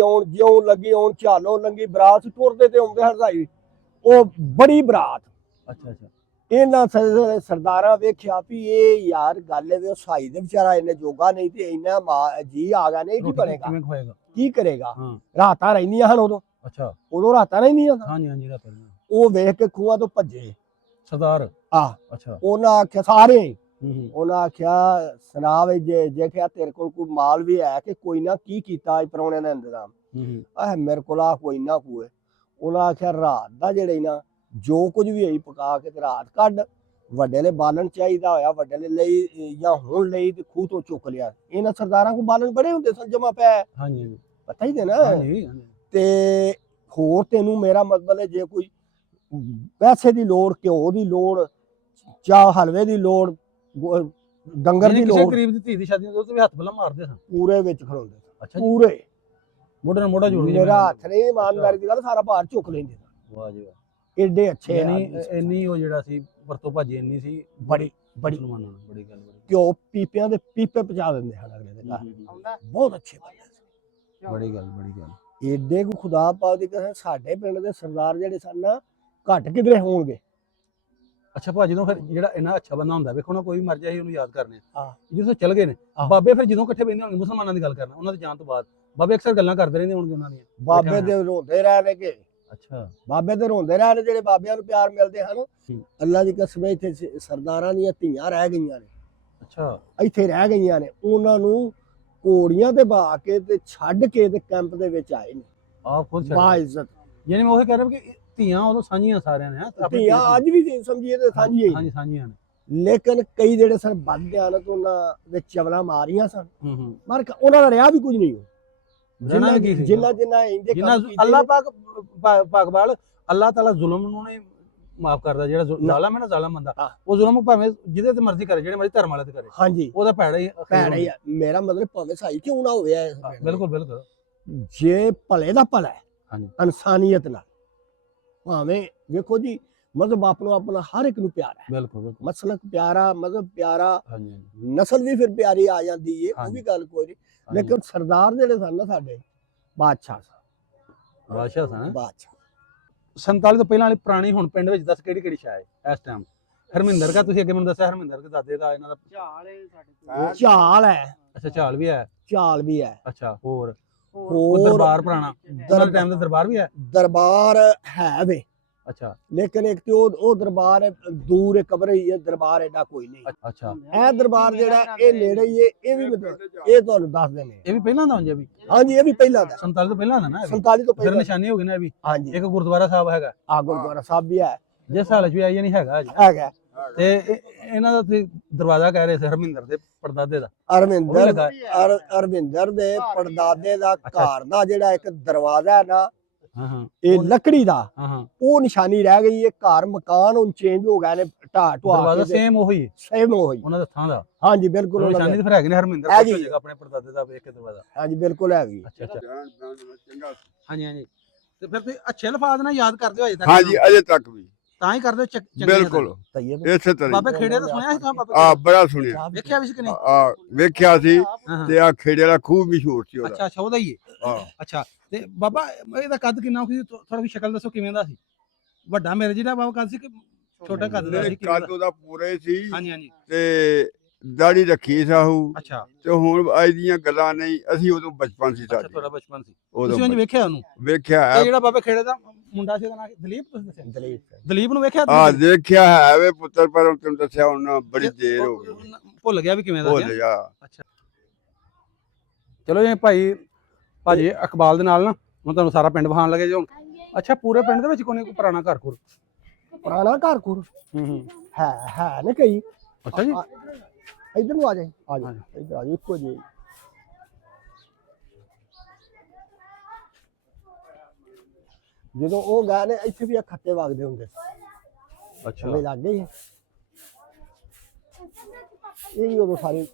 ਆਉਣ ਝਾਲੋ ਲੰਗੀ ਬਰਾਤ ਟੁਰਦੇ ਤੇ ਆਉਂਦੇ ਹਰਜਾਈ। ਉਹ ਬੜੀ ਬਰਾਤ। ਅੱਛਾ ਅੱਛਾ। ਇਹਨਾਂ ਸਰਦਾਰਾਂ ਵੇਖਿਆ ਵੀ ਇਹ ਯਾਰ ਗੱਲ ਹੈ ਵੀ ਉਹ ਸਾਈ ਦੇ ਵਿਚਾਰਾ ਇਹਨੇ ਜੋਗਾ ਨਹੀਂ ਤੇ ਇੰਨਾ ਜੀ ਆ ਗਿਆ ਨਹੀਂ, ਕੀ ਬਣੇਗਾ, ਕਿਵੇਂ ਖੋਏਗਾ, ਕੀ ਕਰੇਗਾ। ਹਾਂ। ਰਾਤਾਂ ਰਹਿੰਦੀਆਂ ਹਨ ਉਦੋਂ। ਅੱਛਾ। ਉਦੋਂ ਰਾਤਾਂ ਰਹਿੰਦੀਆਂ। ਹਾਂਜੀ ਹਾਂਜੀ ਰਾਤ। ਉਹ ਵੇਖ ਕੇ ਖੂਹਾਂ ਤੋਂ ਭੱਜੇ ਸਰਦਾਰ। ਆ ਅੱਛਾ। ਉਹਨਾਂ ਆਖਿਆ ਸਾਰੇ ਉਹਨਾਂ ਆਖਿਆ ਸੁਣਾ ਵੀ ਜੇ ਕਿਹਾ ਤੇਰੇ ਕੋਲ ਕੋਈ ਮਾਲ ਵੀ ਹੈ ਕਿ ਕੋਈ ਨਾ ਕੀ ਕੀਤਾ ਅੱਜ ਪ੍ਰਾਹੁਣੇ ਦਾ ਇੰਤਜ਼ਾਮ ਆਹ ਮੇਰੇ ਕੋਲ ਆ ਕੋਈ ਨਾ ਕੋਏ ਉਹਨਾਂ ਆਖਿਆ ਰਾਤ ਦਾ ਜਿਹੜੇ ਨਾ ਜੋ ਕੁਝ ਵੀ ਹੋਈ ਪਕਾ ਕੇ ਤੇ ਰਾਤ ਕੱਢ ਵੱਡੇ ਲਈ ਬਾਲਣ ਚਾਹੀਦਾ ਹੋਇਆ ਵੱਡੇ ਲਈ ਜਾਂ ਹੁਣ ਲਈ ਤੇ ਖੂਹ ਤੋਂ ਚੁੱਕ ਲਿਆ ਇਹਨਾਂ ਸਰਦਾਰਾਂ ਕੋਲ ਬਾਲਣ ਬੜੇ ਹੁੰਦੇ ਸਨ ਜਮਾ ਪੈ ਹਾਂਜੀ ਪਤਾ ਹੀ ਤੇ ਨਾ ਹਾਂਜੀ ਤੇ ਹੋਰ ਤੈਨੂੰ ਮੇਰਾ ਮਤਲਬ ਹੈ ਜੇ ਕੋਈ ਪੈਸੇ ਦੀ ਲੋੜ ਘਿਓ ਦੀ ਲੋੜ ਚਾਹ ਹਲਵੇ ਦੀ ਲੋੜ ਡੰਗਰ ਦੀ ਕਿਸੇ ਲੋੜ ਗਰੀਬ ਦੀ ਧੀ ਦੀ ਸ਼ਾਦੀ ਹੁੰਦੀ ਉਹ ਤੇ ਵੀ ਹੱਥ ਬਲਾ ਮਾਰਦੇ ਸਨ ਪੂਰੇ ਵਿੱਚ ਖੜੋਂਦੇ ਅੱਛਾ ਜੀ ਪੂਰੇ ਮੋਢੇ ਨਾਲ ਮੋਢਾ ਜੋੜ ਕੇ ਮੇਰਾ ਹੱਥ ਨਹੀਂ ਇਮਾਨਦਾਰੀ ਦੀ ਗੱਲ ਸਾਰਾ ਭਾਰ ਚੁੱਕ ਲੈਂਦੇ ਵਾਹ ਜੀ ਵਾਹ ਏਡੇ ਅੱਛੇ ਯਾਨੀ ਆਦਮੀ ਸੀ। ਇੰਨੀ ਉਹ ਜਿਹੜਾ ਸੀ ਵਰਤੋਂ ਭਾਜੀ ਇੰਨੀ ਸੀ ਬੜੀ ਮੁਸਲਮਾਨਾਂ ਨੂੰ ਬੜੀ ਗੱਲ ਬੜੀ ਘਿਓ ਪੀਪਿਆਂ ਦੇ ਪੀਪੇ ਪਹੁੰਚਾ ਦਿੰਦੇ ਹਨ ਅਗਲੇ ਦੇ ਘਰ ਬਹੁਤ ਅੱਛੇ ਬੰਦੇ ਸੀ ਬੜੀ ਗੱਲ ਏਡੇ ਕੋ ਖੁਦਾ ਪਾਕ ਦੀ ਕਸਮ ਸਾਡੇ ਪਿੰਡ ਦੇ ਸਰਦਾਰ ਜਿਹੜੇ ਸਨ ਨਾ ਘੱਟ ਕਿਧਰੇ ਹੋਣਗੇ ਅੱਛਾ ਭਾਜੀ ਜਦੋਂ ਫਿਰ ਜਿਹੜਾ ਇੰਨਾ ਅੱਛਾ ਬੰਦਾ ਹੁੰਦਾ ਵੇਖੋ ਨਾ ਕੋਈ ਵੀ ਮਰ ਜਾਏ ਉਹਨੂੰ ਯਾਦ ਕਰਨੇ ਹਾਂ। ਜਦੋਂ ਚਲ ਗਏ ਨੇ ਹਾਂ। ਬਾਬੇ ਫਿਰ ਜਦੋਂ ਇਕੱਠੇ ਬੈਠੇ ਹੋਣਗੇ ਮੁਸਲਮਾਨਾਂ ਦੀ ਗੱਲ ਕਰਨਾ ਉਹਨਾਂ ਦੇ ਜਾਣ ਤੋਂ ਬਾਅਦ ਬਾਬੇ ਅਕਸਰ ਗੱਲਾਂ ਕਰਦੇ ਰਹਿੰਦੇ ਹੋਣਗੇ ਉਹਨਾਂ ਦੀਆਂ ਬਾਬੇ ਦੇ ਰੋਂਦੇ ਰਹੇ ਨੇ ਕਿ ਅੱਛਾ ਬਾਬੇ ਦੇ ਰੋਂਦੇ ਰਹੇ ਨੇ ਜਿਹੜੇ ਬਾਬਿਆਂ ਨੂੰ ਪਿਆਰ ਮਿਲਦੇ ਹਨ ਅੱਲਾ ਦੀ ਕਸਮ ਇੱਥੇ ਸਰਦਾਰਾਂ ਦੀਆਂ ਧੀਆਂ ਰਹਿ ਗਈਆਂ ਨੇ ਅੱਛਾ ਇੱਥੇ ਰਹਿ ਗਈਆਂ ਨੇ ਉਹਨਾਂ ਨੂੰ ਘੋੜੀਆਂ ਤੇ ਬਹਾ ਕੇ ਤੇ ਛੱਡ ਕੇ ਤੇ ਕੈਂਪ ਦੇ ਵਿੱਚ ਆਏ ਨੇ ਆਪ ਖੁਦ ਬਾ ਇੱਜ਼ਤ ਯਾਨੀ ਮੈਂ ਉਹ ਕਹਿ ਰਿਹਾ ਕਿ ਧੀਆਂ ਉਦੋਂ ਸਾਂਝੀਆਂ ਸਾਰਿਆਂ ਨੇ ਆਪਣੀ ਧੀਆਂ ਅੱਜ ਵੀ ਸਮਝੀਏ ਤੇ ਸਾਂਝੀਆਂ ਹੀ ਹਾਂਜੀ ਨੇ। ਸਾਂਝੀਆਂ ਨੇ ਲੇਕਿਨ ਕਈ ਜਿਹੜੇ ਸਨ ਬਦਿਆਨਤ ਉਹਨਾਂ ਵਿੱਚ ਚਵਲਾ ਮਾਰੀਆਂ ਸਨ ਹੂੰ ਪਰ ਉਹਨਾਂ ਦਾ ਰਿਹਾ ਵੀ ਕੁਝ ਨਹੀਂ ਰਹਿਣਾ ਵੀ ਕੀ ਸੀ? ਜਿੰਨਾ ਇੰਦੇ ਜਿੰਨਾ ਅੱਲਾਹ ਪਾਕਬਾਲ ਅੱਲਾਹ ਤਾਲਾ ਜ਼ੁਲਮ ਨੂੰ ਨਹੀਂ ਮਾਫ ਕਰਦਾ ਜਿਹੜਾ ਜ਼ਾਲਮ ਹੈ ਨਾ ਜ਼ਾਲਮ ਬੰਦਾ ਹਾਂ। ਉਹ ਜ਼ੁਲਮ ਭਾਵੇਂ ਜਿਹਦੇ ਤੇ ਮਰਜ਼ੀ ਕਰੇ ਜਿਹੜੇ ਮਰਜ਼ੀ ਧਰਮ ਵਾਲੇ ਤੇ ਕਰੇ ਹਾਂਜੀ ਉਹਦਾ ਭੈੜਾ ਹੀ ਭੈੜਾ ਹੀ ਆ। ਮੇਰਾ ਮਤਲਬ ਭਾਵੇਂ ਸਹੀ ਕਿਉਂ ਨਾ ਹੋਵੇ ਇਸ ਹਾਂ, ਵੇਲੇ। ਬਿਲਕੁਲ ਜੇ ਭਲੇ ਦਾ ਭਲਾ ਹੈ ਹਾਂਜੀ। ਇਨਸਾਨੀਅਤ ਨਾਲ ਭਾਵੇਂ ਵੇਖੋ ਜੀ ਮਤਲਬ ਆਪਣਾ ਹਰ ਇੱਕ ਨੂੰ ਪਿਆਰ ਹੈ ਬਿਲਕੁਲ ਮਸਲਕ ਪਿਆਰਾ ਮਜ਼ਹਬ ਪਿਆਰਾ ਹਾਂਜੀ ਨਸਲ ਵੀ ਫਿਰ ਪਿਆਰੀ ਆ ਜਾਂਦੀ ਏ ਉਹ ਹਾਂਜੀ। ਵੀ ਗੱਲ ਕੋਈ ਨਹੀਂ ਲੇਕਿਨ ਸਰਦਾਰ ਜਿਹੜੇ ਸਨ ਨਾ ਸਾਡੇ ਬਾਦਸ਼ਾਹ ਸਨ ਬਾਦਸ਼ਾਹ ਸਾਂ ਬਾਦਸ਼ਾਹ 47 ਤੋਂ ਪਹਿਲਾਂ ਵਾਲੀ ਪੁਰਾਣੀ ਹੁਣ ਪਿੰਡ ਵਿੱਚ ਦੱਸ ਕਿਹੜੀ ਸ਼ਾਇ ਹੈ ਇਸ ਟਾਈਮ ਹਰਮਿੰਦਰ ਦਾ ਤੁਸੀਂ ਅੱਗੇ ਮੈਨੂੰ ਦੱਸਿਆ ਹਰਮਿੰਦਰ ਦੇ ਦਾਦੇ ਦਾ ਇਹਨਾਂ ਦਾ ਝਾਲ ਹੈ ਅੱਛਾ ਝਾਲ ਵੀ ਹੈ ਝਾਲ ਵੀ ਹੈ ਅੱਛਾ ਹੋਰ ਉਹ ਹੋਰ ਦਰਬਾਰ ਪੁਰਾਣਾ ਉਹਨਾਂ ਦੇ ਟਾਈਮ ਦਾ ਦਰਬਾਰ ਵੀ ਹੈ ਦਰਬਾਰ ਹੈ ਵੇ ਅੱਛਾ ਲੇਕਿਨ ਇੱਕ ਤੇ ਉਹ ਦਰਬਾਰ ਹੈ, ਦੂਰ ਕਬਰ ਹੀ ਹੈ ਦਰਬਾਰ ਐਡਾ ਕੋਈ ਨਹੀਂ ਅੱਛਾ ਇਹ ਦਰਬਾਰ ਜਿਹੜਾ ਇਹ ਨੇੜੇ ਹੀ ਹੈ ਇਹ ਵੀ ਇਹ ਤੁਹਾਨੂੰ ਦੱਸ ਦਿੰਦੇ ਇਹ ਵੀ ਪਹਿਲਾਂ ਦਾ ਹੁੰਦਾ ਵੀ ਹਾਂਜੀ ਇਹ ਵੀ ਪਹਿਲਾਂ ਦਾ 47 ਤੋਂ ਪਹਿਲਾਂ ਦਾ ਨਾ ਇਹ ਵੀ 47 ਤੋਂ ਫਿਰ ਪਹਿਲਾਂ ਨਿਸ਼ਾਨੀ ਹੋ ਗਈ ਨਾ ਇਹ ਵੀ ਹਾਂਜੀ ਇੱਕ ਗੁਰਦੁਆਰਾ ਸਾਹਿਬ ਹੈਗਾ ਆ ਗੁਰਦੁਆਰਾ ਸਾਹਿਬ ਵੀ ਹੈ ਜਿਸ ਹਾਲ ਚ ਵੀ ਆਈ ਨਹੀਂ ਹੈਗਾ ਅਜੇ। ਹੈਗਾ ਤੇ ਇਹਨਾਂ ਦਾ ਤੁਸੀਂ ਦਰਵਾਜ਼ਾ ਕਹਿ ਰਹੇ ਸੀ ਹਰਮਿੰਦਰ ਦੇ ਪੜਦਾਦੇ ਦਾ ਅਰਵਿੰਦਰ ਲੱਗਾ ਅਰਵਿੰਦਰ ਦੇ ਪੜਦਾਦੇ ਦਾ ਅੱਛਾ। ਘਰ ਦਾ ਜਿਹੜਾ ਇੱਕ ਦਰਵਾਜ਼ਾ ਹੈ ਨਾ ਹਾਂ ਇਹ ਲੱਕੜੀ ਦਾ ਹਾਂ ਉਹ ਨਿਸ਼ਾਨੀ ਰਹਿ ਗਈ ਹੈ ਘਰ ਮਕਾਨ ਹੁਣ ਚੇਂਜ ਹੋ ਗਏ ਨੇ ਢਾਹ ਢੁਆ ਦਰਵਾਜ਼ਾ ਕੇ ਸੇਮ ਉਹੀ ਹੈ ਸੇਮ ਹੋਈ ਉਹਨਾਂ ਦੇ ਥਾਂ ਦਾ ਹਾਂਜੀ ਬਿਲਕੁਲ ਉਹਨਾਂ ਨਿਸ਼ਾਨੀ ਦੇ- ਤੇ ਫਿਰ ਹੈਗੇ ਨੇ ਹਰਮਿੰਦਰ ਹੈਗੀ। ਹੋ ਜਾਏਗਾ ਆਪਣੇ ਪੜਦਾਦੇ ਦਾ ਵੇਖ ਕੇ ਦਰਵਾਜ਼ਾ ਹਾਂਜੀ ਬਿਲਕੁਲ ਹੈਗੀ ਅੱਛਾ ਅੱਛਾ ਚੰਗਾ ਹਾਂਜੀ ਤੇ ਫਿਰ ਤੁਸੀਂ ਅੱਛੇ ਲਫਾਜ਼ ਨਾਲ ਯਾਦ ਕਰਦੇ ਹੋ ਅਜੇ ਤੱਕ ਹਾਂਜੀ ਅਜੇ ਤੱਕ ਵੀ ਤਾਂ ਹੀ ਕਰਦੇ ਹੋ ਚੰਗੇ ਬਿਲਕੁਲ ਤਈਬ ਇਸੇ ਤਰ੍ਹਾਂ ਬਾਬੇ ਖੇੜੇ ਦਾ ਸੁਣਿਆ ਸੀ ਤਾਂ ਬਾਬੇ ਆ ਬੜਾ ਸੁਣਿਆ ਵੇਖਿਆ ਵੀ ਸੀ ਕਿ ਨਹੀਂ ਆ ਵੇਖਿਆ ਸੀ ਹਾਂ ਤੇ ਆ ਖੇੜੇ ਵਾਲਾ ਖੂਬ ਮਸ਼ਹੂਰ ਸੀ ਉਹਦਾ ਅੱਛਾ ਉਹਦਾ ਹੀ ਹੈ ਹਾਂ ਅੱਛਾ ਤੇ ਬਾਬਾ ਇਹਦਾ ਕੱਦ ਕਿੰਨਾ ਸੀ ਥੋੜਾ ਵੀ ਸ਼ਕਲ ਦੱਸੋ ਕਿਵੇਂ ਦਾ ਸੀ ਵੱਡਾ ਮੇਰੇ ਜਿਹੜਾ ਬਾਬਾ ਕੱਦ ਸੀ ਕਿ ਛੋਟਾ ਕੱਦ ਦਾ ਸੀ ਕਿਵੇਂ ਕੱਦ ਦਾ ਉਹਦਾ ਪੂਰੇ ਸੀ ਹਾਂਜੀ ਤੇ ਦਾੜੀ ਰੱਖੀ ਸਾਹੂ ਅੱਛਾ ਤੇ ਹੁਣ ਅੱਜ ਦੀਆਂ ਗੱਲਾਂ ਨਹੀਂ ਅਸੀਂ ਉਦੋਂ ਬਚਪਨ ਸੀ ਅੱਛਾ ਸਾਡੀ ਤੁਹਾਡਾ ਬਚਪਨ ਸੀ ਉਦੋਂ ਤੁਸੀਂ ਉਹਨੂੰ ਵੇਖਿਆ ਉਹਨੂੰ ਵੇਖਿਆ ਇਹ ਹੈ ਜਿਹੜਾ ਬਾਬਾ ਖੇੜੇ ਦਾ ਮੁੰਡਾ ਸੀ ਉਹਦਾ ਨਾਮ ਦਲੀਪ ਤੁਸੀਂ ਦੱਸਿਆ ਦਲੀਪ ਦਲੀਪ ਨੂੰ ਵੇਖਿਆ ਆ ਤੁਸੀਂ? ਦੇਖਿਆ ਹੈ ਵੇ ਪੁੱਤਰ ਪਰ ਤੈਨੂੰ ਦੱਸਿਆ ਹੁਣ ਬੜੀ ਦੇਰ ਹੋ ਗਈ ਭੁੱਲ ਗਿਆ ਵੀ ਕਿਵੇਂ ਦਾ ਸੀ ਭੁੱਲ ਜਾ ਅੱਛਾ ਚਲੋ ਜੀ ਭਾਜੀ ਇਕਬਾਲ ਦੇ ਨਾਲ ਨਾ ਹੁਣ ਤੁਹਾਨੂੰ ਸਾਰਾ ਪਿੰਡ ਵਿਖਾਉਣ ਲੱਗੇ ਜੀ ਹੁਣ ਅੱਛਾ ਪੂਰੇ ਪਿੰਡ ਦੇ ਵਿੱਚ ਕੋਈ ਪੁਰਾਣਾ ਘਰ ਘੁਰ ਪੁਰਾਣਾ ਘਰ ਘੁਰ ਹੈ ਨੇ ਕਈ ਅੱਛਾ ਜੀ ਇਧਰ ਨੂੰ ਆ ਜਾਏ ਆ ਜਾ ਇਧਰ ਆ ਜਾ ਇੱਕੋ ਜੀ ਜਦੋਂ ਉਹ ਗਏ ਨੇ ਇੱਥੇ ਵੀ ਖੱਤੇ ਵਗਦੇ ਹੁੰਦੇ ਅੱਛਾ ਹਮੇ ਲੱਗ ਗਈ ਇਹ ਵੀ ਉਦੋਂ ਸਾਰੇ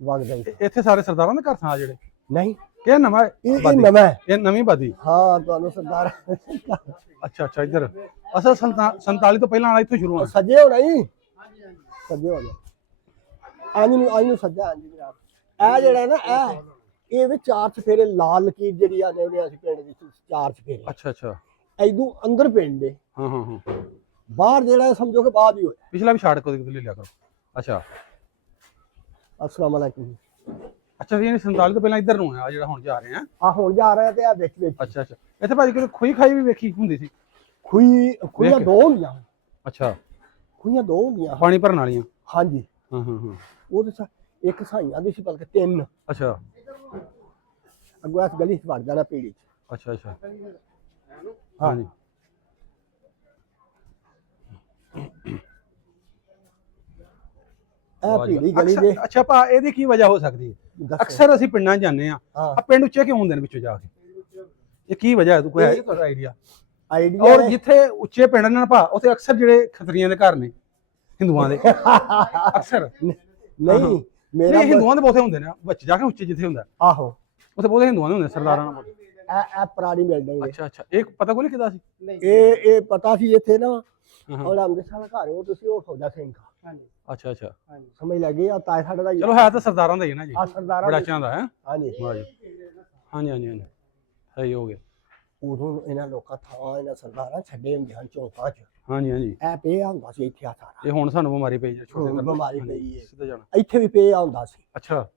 ਵਗਦੇ ਸੀ ਇੱਥੇ ਸਾਰੇ ਸਰਦਾਰਾਂ ਦੇ ਘਰ ਸਾਂ ਜਿਹੜੇ ਨਹੀਂ ਕਿ ਨਵਾਂ ਹੈ? ਇਹ ਆਬਾਦੀ। ਨਵਾਂ ਹੈ। ਇਹ ਨਵੀਂ ਬਾਦੀ ਹਾਂ ਤੁਹਾਨੂੰ ਸਰਦਾਰ ਅੱਛਾ ਇੱਧਰ ਅਸਲ 47 ਤੋਂ ਪਹਿਲਾਂ ਵਾਲਾ ਇੱਥੋਂ ਸ਼ੁਰੂ ਹੋਣਾ ਸੱਜੇ ਹੋ ਨਹੀਂ ਸੱਜੇ ਹੋ ਜਾ ਆਈ ਨੂੰ ਸੱਜਾ ਹਾਂਜੀ ਜਨਾਬ ਇਹ ਜਿਹੜਾ ਨਾ ਇਹ ਵੀ ਚਾਰ ਚਫੇਰੇ ਲਾਲ ਲਕੀਰ ਜਿਹੜੀ ਆ ਨੇ ਅਸੀਂ ਪਿੰਡ ਵਿੱਚ ਚਾਰ ਚਫੇਰੇ ਅੱਛਾ ਐਦੂ ਅੰਦਰ ਪਿੰਡ ਦੇ ਹਾਂ ਬਾਹਰ ਜਿਹੜਾ ਸਮਝੋ ਕਿ ਬਾਅਦ ਹੀ ਹੋਇਆ ਪਿਛਲਾ ਵੀ ਛਾੜ ਕੋ ਲੈ ਲਿਆ ਕਰੋ ਅੱਛਾ ਅਸਲਾਮ ਅਲੈਕੁਮ ਅੱਛਾ ਜੀ 47 ਤੋਂ ਪਹਿਲਾਂ ਇੱਧਰ ਨੂੰ ਆ ਜਿਹੜਾ ਹੁਣ ਜਾ ਰਹੇ ਆ ਆ ਹੁਣ ਜਾ ਰਿਹਾ ਤੇ ਆ ਵਿੱਚ ਅੱਛਾ ਇੱਥੇ ਭਾਜੀ ਕੋਈ ਖੋਈ ਖਾਈ ਵੀ ਵੇਖੀ ਹੁੰਦੀ ਸੀ ਖੂਹੀਆਂ ਦੋ ਹੁੰਦੀਆਂ ਅੱਛਾ ਖੂਹੀਆਂ ਦੋ ਹੁੰਦੀਆਂ ਪਾਣੀ ਭਰਨ ਵਾਲੀਆਂ ਹਾਂਜੀ ਹਾਂ ਹਾਂ ਹਾਂ ਉਹਦੇ ਚ ਇੱਕ ਸਾਈਆਂ ਦੀ ਸੀ ਬਲਕਿ 3 ਅੱਛਾ ਅੱਗੋਂ ਇਸ ਗਲੀ ਚ ਵੜ ਜਾਣਾ ਪੀੜੀ ਚ। ਅੱਛਾ ਅੱਛਾ ਹਾਂ ਹਾਂਜੀ ਇਹ ਪੀੜੀ ਗਲੀ ਦੇ ਅੱਛਾ ਭਾ ਇਹਦੀ ਕੀ ਵਜ੍ਹਾ ਹੋ ਸਕਦੀ ਹੈ ਦੱਸੋ। ਅਕਸਰ ਅਸੀਂ ਪਿੰਡਾਂ 'ਚ ਜਾਂਦੇ ਆ ਹਾਂ ਆ ਪਿੰਡ ਉੱਚੇ ਕਿਉਂ ਹੁੰਦੇ ਨੇ ਵਿੱਚੋਂ ਜਾ ਕੇ ਇਹ ਕੀ ਵਜ੍ਹਾ ਹੈ ਕੋਈ ਹੈ ਜੀ ਤੁਹਾਡਾ ਆਈਡੀਆ ਆਈਡੀਆ ਔਰ ਜਿੱਥੇ ਉੱਚੇ ਪਿੰਡ ਨੇ ਨਾ ਭਾ ਉੱਥੇ ਅਕਸਰ ਜਿਹੜੇ ਖੱਤਰੀਆਂ ਦੇ ਘਰ ਨੇ ਹਿੰਦੂਆਂ ਦੇ ਅਕਸਰ ਨਹੀਂ ਮੇਰਾ ਨਹੀਂ ਹਿੰਦੂਆਂ ਦੇ ਬਹੁਤੇ ਹੁੰਦੇ ਨੇ ਵਿੱਚ ਜਾ ਕੇ ਉੱਚੇ ਜਿੱਥੇ ਹੁੰਦਾ ਆਹੋ ਉੱਥੇ ਬਹੁਤੇ ਹਿੰਦੂਆਂ ਦੇ ਹੁੰਦੇ ਸਰਦਾਰਾਂ ਨਾਲ ਇਹ ਪੁਰਾਣੀ ਬਿਲਡਿੰਗ ਅੱਛਾ ਅੱਛਾ ਇਹ ਪਤਾ ਕੋਈ ਕਿਦਾ ਸੀ ਇਹ ਪਤਾ ਸੀ ਇੱਥੇ ਨਾ ਹਾਂ ਔਰ ਅੰਮ੍ਰਿਤਸਰ ਘਰ ਉਹ ਤੁਸੀਂ ਉਹ ਸੌਦਾ ਸਿੰਘ ਹਾਂਜੀ ਅੱਛਾ ਅੱਛਾ ਸਮਝ ਲੱਗੀ ਆ ਤਾਏ ਸਾਡੇ ਦਾ ਚਲੋ ਹੈ ਤਾਂ ਸਰਦਾਰਾਂ ਦਾ ਹੀ ਹੈ ਨਾ ਜੀ ਆ ਸਰਦਾਰਾਂ ਬੜਾ ਚਾਹੁੰਦਾ ਹੈ ਹਾਂਜੀ ਵਾਹ ਜੀ ਹਾਂਜੀ ਹਾਂਜੀ ਹਾਂਜੀ ਸਹੀ ਹੋ ਗਿਆ ਉਦੋਂ ਇਹਨਾਂ ਲੋਕਾਂ ਥਾਂ ਇਹਨਾਂ ਸਰਦਾਰਾਂ ਛੱਡੇ ਹੁੰਦੇ ਹਨ ਚੌਂਕਾਂ 'ਚ ਹਾਂਜੀ ਹਾਂਜੀ ਇਹ ਪਿਆ ਹੁੰਦਾ ਸੀ ਇੱਥੇ ਆ ਸਾਰਾ ਇਹ ਹੁਣ ਸਾਨੂੰ ਬਿਮਾਰੀ ਪਈ ਹੈ ਛੋਟੇ ਹੁਣ ਘਰ ਬਿਮਾਰੀ ਹਾਂਜੀ, ਪਈ ਹੈ। ਸਿੱਧਾ ਜਾਣਾ ਇੱਥੇ ਵੀ ਪਿਆ ਹੁੰਦਾ ਸੀ ਅੱਛਾ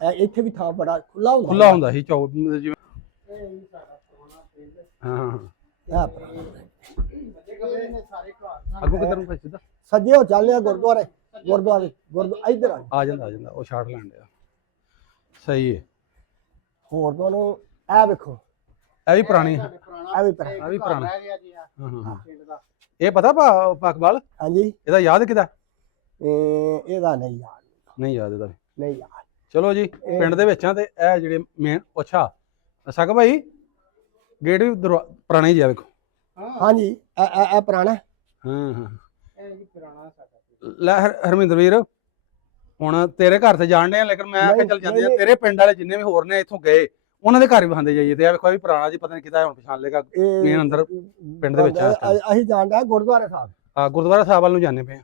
ਇੱਥੇ ਵੀ ਥਾਂ ਬੜਾ ਖੁੱਲਾ ਹੁੰਦਾ ਖੁੱਲਾ ਹੁੰਦਾ ਸੀ ਚੌ ਜਿਵੇਂ ਹਾਂ ਹਾਂ ਇਹ ਪੁਰਾਣਾ। ਅੱਗੋਂ ਕਿੱਧਰ ਨੂੰ ਭਾਈ ਸਿੱਧਾ ਸੱਜੇ ਹੋ ਚੱਲਦੇ ਆ ਗੁਰਦੁਆਰੇ ਇੱਧਰ ਆ ਜਾਂਦਾ ਉਹ ਛਾੜ ਲੈਣ ਡਿਆ ਸਹੀ ਹੈ ਹੋਰ ਤੁਹਾਨੂੰ ਇਹ ਵੇਖੋ ਇਹ ਵੀ ਪੁਰਾਣੀ ਹੈ ਇਹ ਵੀ ਪੁਰਾਣਾ ਇਹ ਵੀ ਪੁਰਾਣਾ ਹਾਂ ਹਾਂ ਹਾਂ ਇਹ ਪਤਾ ਪਾਕਬਾਲ ਹਾਂਜੀ ਇਹਦਾ ਯਾਦ ਕਿਦਾ ਇਹਦਾ ਨਹੀਂ ਯਾਦ ਨਹੀਂ ਯਾਦ ਇਹਦਾ ਨਹੀਂ ਯਾਦ ਚਲੋ ਜੀ ਪਿੰਡ ਦੇ ਵਿੱਚ ਆ ਤੇ ਇਹ ਜਿਹੜੇ ਮੇਨ ਅੱਛਾ ਸਕ ਭਾਈ ਗੇਟ ਵੀ ਪੁਰਾਣਾ ਹੀ ਜਿਹਾ ਵੇਖੋ ਹਾਂਜੀ ਇਹ ਪੁਰਾਣਾ ਹਾਂ ਹਾਂ ਲੈ ਹਰਮਿੰਦਰ ਵੀਰ ਹੁਣ ਤੇਰੇ ਘਰ ਤੇ ਜਾਣ ਡਿਆ ਲੇਕਿਨ ਮੈਂ ਆਖਿਆ ਚੱਲ ਜਾਂਦੇ ਆ ਤੇਰੇ ਪਿੰਡ ਵਾਲੇ ਜਿੰਨੇ ਵੀ ਹੋਰ ਨੇ ਇੱਥੋਂ ਗਏ ਉਹਨਾਂ ਦੇ ਘਰ ਵੀ ਖਾਂਦੇ ਜਾਈਏ ਤੇ ਆ ਵੇਖੋ ਇਹ ਵੀ ਪੁਰਾਣਾ ਜੀ ਪਤਾ ਨਹੀਂ ਕਿਹਦਾ ਹੁਣ ਪਛਾਣ ਲੇਗਾ ਮੇਨ ਅੰਦਰ ਪਿੰਡ ਦੇ ਵਿੱਚ ਆ ਅਸੀਂ ਜਾਣਦਾ ਗੁਰਦੁਆਰੇ ਸਾਹਿਬ ਆ ਗੁਰਦੁਆਰਾ ਸਾਹਿਬ ਵੱਲ ਨੂੰ ਜਾਂਦੇ ਪਏ ਆ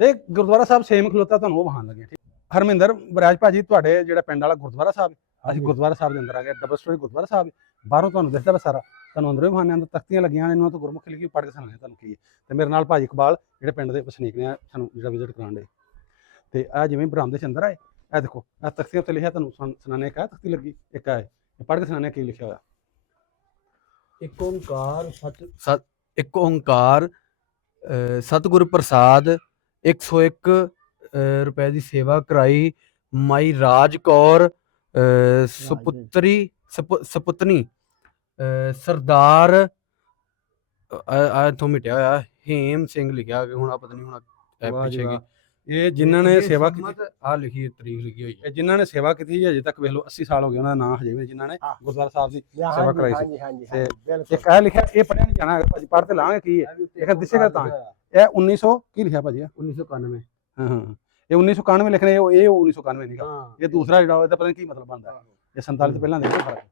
ਤੇ ਗੁਰਦੁਆਰਾ ਸਾਹਿਬ ਸੇਮ ਖਲੋਤਾ ਤੁਹਾਨੂੰ ਉਹ ਵਹਾਣ ਲੱਗੇ ਠੀਕ ਹਰਮਿੰਦਰ ਬਰਾਜ ਭਾਜੀ ਤੁਹਾਡੇ ਜਿਹੜਾ ਪਿੰਡ ਵਾਲਾ ਗੁਰਦੁਆਰਾ ਸਾਹਿਬ ਅਸੀਂ ਗੁਰਦੁਆਰਾ ਸਾਹਿਬ ਦੇ ਅੰਦਰ ਆ ਗਏ ਡਬਲ ਸਟੋਰੀ ਗੁਰਦੁਆਰਾ ਸਾਹਿਬ ਬਾਹਰੋਂ ਤੁਹਾਨੂੰ ਦਿਖਦਾ ਵਾ ਸਾਰਾ ਤੁਹਾਨੂੰ ਅੰਦਰੋਂ ਵੀ ਵਹਾਣੇ ਅੰਦਰ ਤਖਤੀਆਂ ਲੱਗੀਆਂ ਨੇ ਇਹਨਾਂ ਤੋਂ ਗੁਰਮੁਖੀ ਲਿਖੀ ਪੜ੍ਹ ਕੇ ਸੁਣਾਇਆ ਤੁਹਾਨੂੰ ਕੀ ਹੈ ਤੇ ਮੇਰੇ ਨਾਲ ਭਾਜੀ ਇਕਬਾਲ ਜਿਹੜੇ ਪਿੰਡ ਦੇ ਵਸਨੀਕ ਨੇ ਸਾਨੂੰ ਜਿਹੜਾ ਵਿਜ਼ਿਟ ਕਰਾਉਣ ਦੇ ਤੇ ਆ ਜਿਵੇਂ ਬਰਾਮਦੇ ਚ ਅੰਦਰ ਆਏ ਇਹ ਦੇਖੋ ਇਹ ਤਖਤੀਆਂ ਉੱਤੇ ਲਿਖਿਆ ਤੁਹਾਨੂੰ ਸੁਣਾਣੇ ਇੱਕ ਤਖਤੀ ਲੱਗੀ ਇੱਕ ਆ ਪੜ੍ਹ ਕੇ ਸੁਣਾਣੇ ਕੀ ਲਿਖਿਆ ਹੋਇਆ ਇੱਕ ਓੰਕਾਰ ਇੱਕ ਓੰਕਾਰ ਸਤਿਗੁਰ ਪ੍ਰਸਾਦ 101 ਰੁਪਏ ਦੀ ਸੇਵਾ ਕਰਾਈ ਮਾਈ ਰਾਜ ਕੌਰ ਸੁਪੁੱਤਨੀ ਸਰਦਾਰ ਇਥੋਂ ਮਿਟਿਆ ਹੋਇਆ ਹੇਮ ਸਿੰਘ ਲਿਖਿਆ ਕਿ ਹੁਣ ਪਤਾ ਨਹੀਂ ਹੁਣ ਪਿੱਛੇ ਕੀ ਇਹ ਜਿਨ੍ਹਾਂ ਨੇ ਸੇਵਾ ਕੀਤੀ ਆ ਲਿਖੀ ਤਰੀਕ ਲਿਖੀ ਹੋਈ ਹੈ ਇਹ ਜਿਨ੍ਹਾਂ ਨੇ ਸੇਵਾ ਕੀਤੀ ਹੈ ਅਜੇ ਤੱਕ ਵੇਖ ਲਓ 80 ਸਾਲ ਹੋ ਗਏ ਉਹਨਾਂ ਦਾ ਨਾਂ ਹਜੇ ਵੀ ਜਿਨ੍ਹਾਂ ਨੇ ਗੁਰਦੁਆਰਾ ਸਾਹਿਬ ਦੀ ਸੇਵਾ ਕਰਾਈ ਸੀ ਹਾਂਜੀ ਤੇ ਬਿਲਕੁਲ ਇੱਕ ਇਹ ਲਿਖਿਆ ਇਹ ਪੜਿਆ ਨਹੀਂ ਜਾਣਾ ਹੈਗਾ ਭਾਜੀ ਪੜ੍ਹ ਤੇ ਲਾਂਗੇ ਕੀ ਹੈ ਇਹ ਦਿਸੇਗਾ ਤਾਂ ਇਹ 1900 ਕੀ ਲਿਖਿਆ ਭਾਜੀ 1991 ਹਾਂ ਹਾਂ ਇਹ 1991 ਲਿਖਣੇ ਇਹ 1991 ਨਹੀਂਗਾ ਇਹ ਦੂਸਰਾ ਜਿਹੜਾ ਇਹਦਾ ਪਤਾ ਨਹੀਂ ਕੀ ਮਤਲਬ ਬਣਦਾ ਇਹ 47 ਤੋਂ ਪਹਿਲਾਂ ਦੇਖੋ ਫਰਕ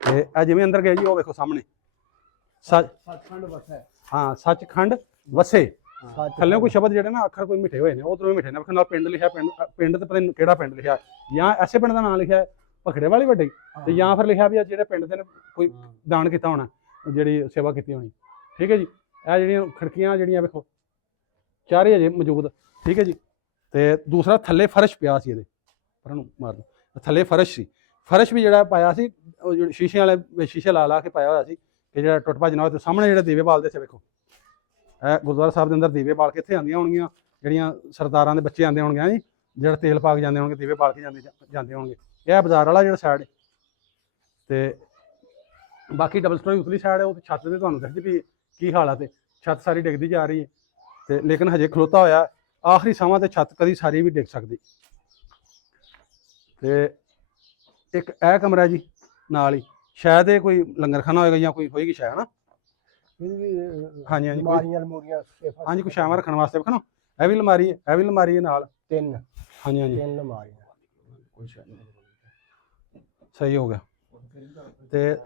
ਤੇ ਇਹ ਜਿਵੇਂ ਅੰਦਰ ਗਏ ਜੀ ਉਹ ਵੇਖੋ ਸਾਹਮਣੇ ਸੱਚਖੰਡ ਵਸੇ ਹਾਂ ਸੱਚਖੰਡ ਵਸੇ ਥੱਲੇ ਕੋਈ ਸ਼ਬਦ ਜਿਹੜੇ ਨਾ ਅੱਖਰ ਕੋਈ ਮਿੱਠੇ ਹੋਏ ਨੇ ਉਧਰੋਂ ਵੀ ਮਿੱਠੇ ਨੇ ਨਾਲ ਪਿੰਡ ਲਿਖਿਆ ਪਿੰਡ ਤੇ ਪਤਾ ਨਹੀਂ ਕਿਹੜਾ ਪਿੰਡ ਲਿਖਿਆ ਜਾਂ ਐਸੇ ਪਿੰਡ ਦਾ ਨਾਮ ਲਿਖਿਆ ਭਖੜੇ ਵਾਲੀ ਵੱਡੀ ਤੇ ਜਾਂ ਫਿਰ ਲਿਖਿਆ ਵੀ ਜਿਹੜੇ ਪਿੰਡ ਦੇ ਨੇ ਕੋਈ ਦਾਨ ਕੀਤਾ ਹੋਣਾ ਜਿਹੜੀ ਸੇਵਾ ਕੀਤੀ ਹੋਣੀ ਠੀਕ ਹੈ ਜੀ ਇਹ ਜਿਹੜੀਆਂ ਖਿੜਕੀਆਂ ਜਿਹੜੀਆਂ ਵੇਖੋ ਚਾਰੇ ਅਜੇ ਮੌਜੂਦ ਠੀਕ ਹੈ ਜੀ ਤੇ ਦੂਸਰਾ ਥੱਲੇ ਫਰਸ਼ ਪਿਆ ਸੀ ਇਹਦੇ ਪਰ ਨੂੰ ਮਾਰ ਦੋ ਥੱਲੇ ਫਰਸ਼ ਸੀ ਫਰਸ਼ ਵੀ ਜਿਹੜਾ ਪਾਇਆ ਸੀ ਉਹ ਜਿਹੜੇ ਸ਼ੀਸ਼ੇ ਵਾਲੇ ਸ਼ੀਸ਼ੇ ਲਾ ਕੇ ਪਾਇਆ ਹੋਇਆ ਸੀ ਕਿ ਜਿਹੜਾ ਟੁੱਟ ਭੱਜ ਨਾ ਹੋਵੇ ਤੇ ਸਾਹਮਣੇ ਜਿਹੜੇ ਦੀਵੇ ਬਾਲਦੇ ਸੀ ਵੇਖੋ ਇਹ ਗੁਰਦੁਆਰਾ ਸਾਹਿਬ ਦੇ ਅੰਦਰ ਦੀਵੇ ਬਾਲ ਕੇ ਇੱਥੇ ਆਉਂਦੀਆਂ ਹੋਣਗੀਆਂ ਜਿਹੜੀਆਂ ਸਰਦਾਰਾਂ ਦੇ ਬੱਚੇ ਆਉਂਦੇ ਹੋਣਗੇ ਜੀ ਜਿਹੜਾ ਤੇਲ ਪਾ ਕੇ ਜਾਂਦੇ ਹੋਣਗੇ ਦੀਵੇ ਬਾਲ ਕੇ ਜਾਂਦੇ ਹੋਣਗੇ ਇਹ ਬਾਜ਼ਾਰ ਵਾਲਾ ਜਿਹੜਾ ਸਾਈਡ ਤੇ ਬਾਕੀ ਡਬਲ ਸਟੋਰੀ ਉਤਲੀ ਸਾਈਡ ਹੈ ਉਹ ਛੱਤ ਤੇ ਤੁਹਾਨੂੰ ਦਿਖਦੀ ਵੀ ਕੀ ਹਾਲਾਤ ਹੈ ਛੱਤ ਸਾਰੀ ਡਿੱਗਦੀ ਜਾ ਰਹੀ ਹੈ ਤੇ ਲੇਕਿਨ ਹਜੇ ਖਲੋਤਾ ਹੋਇਆ ਆਖਰੀ ਸਮਾਂ ਤੇ ਛੱਤ ਕਦੀ ਸਾਰੀ ਵੀ ਡਿੱਗ ਸਕਦੀ ਤੇ ਇੱਕ ਇਹ ਕਮਰਾ ਜੀ ਨਾਲ ਹੀ ਸ਼ਾਇਦ ਇਹ ਕੋਈ ਲੰਗਰਖਾਨਾ ਹੋਏਗਾ ਜਾਂ ਕੋਈ ਹੋਏਗੀ ਸ਼ਾਇਦ ਨਾ ਹਾਂਜੀ ਹਾਂਜੀ ਮਾਰੀਆਂ ਮੂਰੀਆਂ ਹਾਂਜੀ ਕੁਛ ਸ਼ਾਮਾਂ ਰੱਖਣ ਵਾਸਤੇ ਵੇਖੋ ਇਹ ਵੀ ਅਲਮਾਰੀ ਹੈ ਇਹ ਵੀ ਅਲਮਾਰੀ ਹੈ ਨਾਲ 3 ਹਾਂਜੀ ਹਾਂਜੀ 3 ਮਾਰੀਆਂ ਕੋਈ ਸ਼ਾਇਦ ਨਹੀਂ ਸਹੀ ਹੋ ਗਿਆ ਤੇ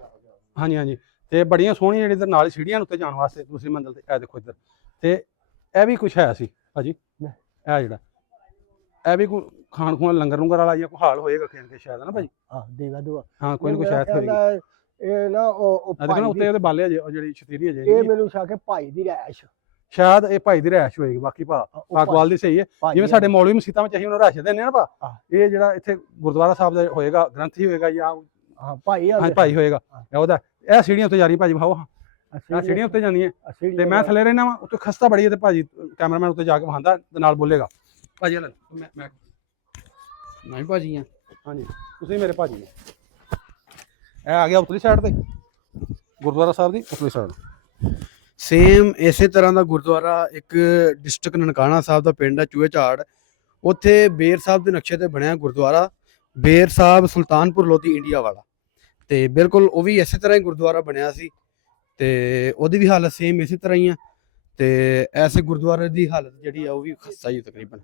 ਹਾਂਜੀ ਹਾਂਜੀ ਤੇ ਬੜੀਆਂ ਸੋਹਣੀਆਂ ਜਿਹੜੀ ਇਧਰ ਨਾਲ ਸੀੜੀਆਂ ਉੱਤੇ ਜਾਣ ਵਾਸਤੇ ਦੂਸਰੀ ਮੰਜ਼ਿਲ ਤੇ ਇਹ ਦੇਖੋ ਇੱਧਰ ਤੇ ਇਹ ਵੀ ਕੁਛ ਹੈ ਸੀ ਭਾਜੀ ਇਹ ਜਿਹੜਾ ਇਹ ਵੀ ਕੋਈ ਖਾਣ ਖੂਣ ਲੰਗਰ ਲੰਗਰ ਵਾਲਾ ਜਾਂ ਕੋਈ ਹਾਲ ਹੋਏਗਾ ਖੇਣ ਕੇ ਸ਼ਾਇਦ ਨਾ ਭਾਜੀ ਦੇਵਾ ਦੋ ਹਾਂ ਕੋਈ ਨਾ ਕੋਈ ਸ਼ਾਇਦ ਹੋਏਗੀ ਇਹ ਨਾ ਉਹ ਦੇਖੋ ਉੱਤੇ ਉਹਦੇ ਬਾਲੇ ਅਜੇ ਜਿਹੜੀ ਛਤੀਰੀ ਅਜੇ ਇਹ ਮੈਨੂੰ ਸ਼ੱਕ ਹੈ ਭਾਈ ਦੀ ਰਹਿائش ਸ਼ਾਇਦ ਇਹ ਭਾਈ ਦੀ ਰਹਿائش ਹੋਏਗੀ ਬਾਕੀ ਪਾਕਵਾਲ ਦੀ ਸਹੀ ਹੈ ਜਿਵੇਂ ਸਾਡੇ ਮੌਲਵੀ ਮਸੀਤਾਂ ਵਿੱਚ ਅਸੀਂ ਉਹਨਾਂ ਰਹਿائش ਦਿੰਦੇ ਆ ਨਾ ਇਹ ਜਿਹੜਾ ਇੱਥੇ ਗੁਰਦੁਆਰਾ ਸਾਹਿਬ ਦਾ ਹੋਏਗਾ ਗ੍ਰੰਥੀ ਹੋਏਗਾ ਜਾਂ ਭਾਈ ਭਾਈ ਹੋਏਗਾ ਉਹਦਾ ਇਹ ਸੀੜੀਆਂ ਉੱਤੇ ਜਾ ਰਹੀ ਭਾਜੀ ਭਾਓ ਆਹ ਸੀੜੀਆਂ ਉੱਤੇ ਜਾਂਦੀਆਂ ਤੇ ਮੈਂ ਥੱਲੇ ਰਹਿਣਾ ਵਾ ਉੱਤੇ ਖਸਤਾ ਬੜੀ ਹੈ ਤੇ ਭਾਜੀ ਕੈਮਰਾਮੈਨ ਉੱਤੇ ਜਾ ਕੇ ਵਹਾਂਦਾ ਤੇ ਨਾਲ ਬੋਲੇਗਾ ਭਾਜੀ ਲੈ ਮੈਂ ਨਹੀਂ ਭਾਜੀ ਆ ਹਾਂਜੀ ਤੁਸੀਂ ਮੇਰੇ ਭਾਜੀ ਨੇ। ਇਹ ਆ ਗਿਆ ਉਤਲੀ ਸਾਈਡ ਤੇ ਗੁਰਦੁਆਰਾ ਸਾਹਿਬ ਦੀ ਉਤਲੀ ਸਾਈਡ। ਸੇਮ ਇਸੇ ਤਰ੍ਹਾਂ ਦਾ ਗੁਰਦੁਆਰਾ ਇੱਕ ਡਿਸਟ੍ਰਿਕਟ ਨਨਕਾਣਾ ਸਾਹਿਬ ਦਾ ਪਿੰਡ ਹੈ ਚੂਹੇ ਝਾੜ, ਉੱਥੇ ਬੇਰ ਸਾਹਿਬ ਦੇ ਨਕਸ਼ੇ ਤੇ ਬਣਿਆ ਗੁਰਦੁਆਰਾ ਬੇਰ ਸਾਹਿਬ ਸੁਲਤਾਨਪੁਰ ਲੋਧੀ ਇੰਡੀਆ ਵਾਲਾ, ਤੇ ਬਿਲਕੁਲ ਉਹ ਵੀ ਇਸੇ ਤਰ੍ਹਾਂ ਹੀ ਗੁਰਦੁਆਰਾ ਬਣਿਆ ਸੀ ਤੇ ਉਹਦੀ ਵੀ ਹਾਲਤ ਸੇਮ ਇਸੇ ਤਰ੍ਹਾਂ ਹੀ ਆ। ਤੇ ਐਸੇ ਗੁਰਦੁਆਰੇ ਦੀ ਹਾਲਤ ਜਿਹੜੀ ਆ ਉਹ ਵੀ ਖਸਤਾ ਹੀ ਤਕਰੀਬਨ,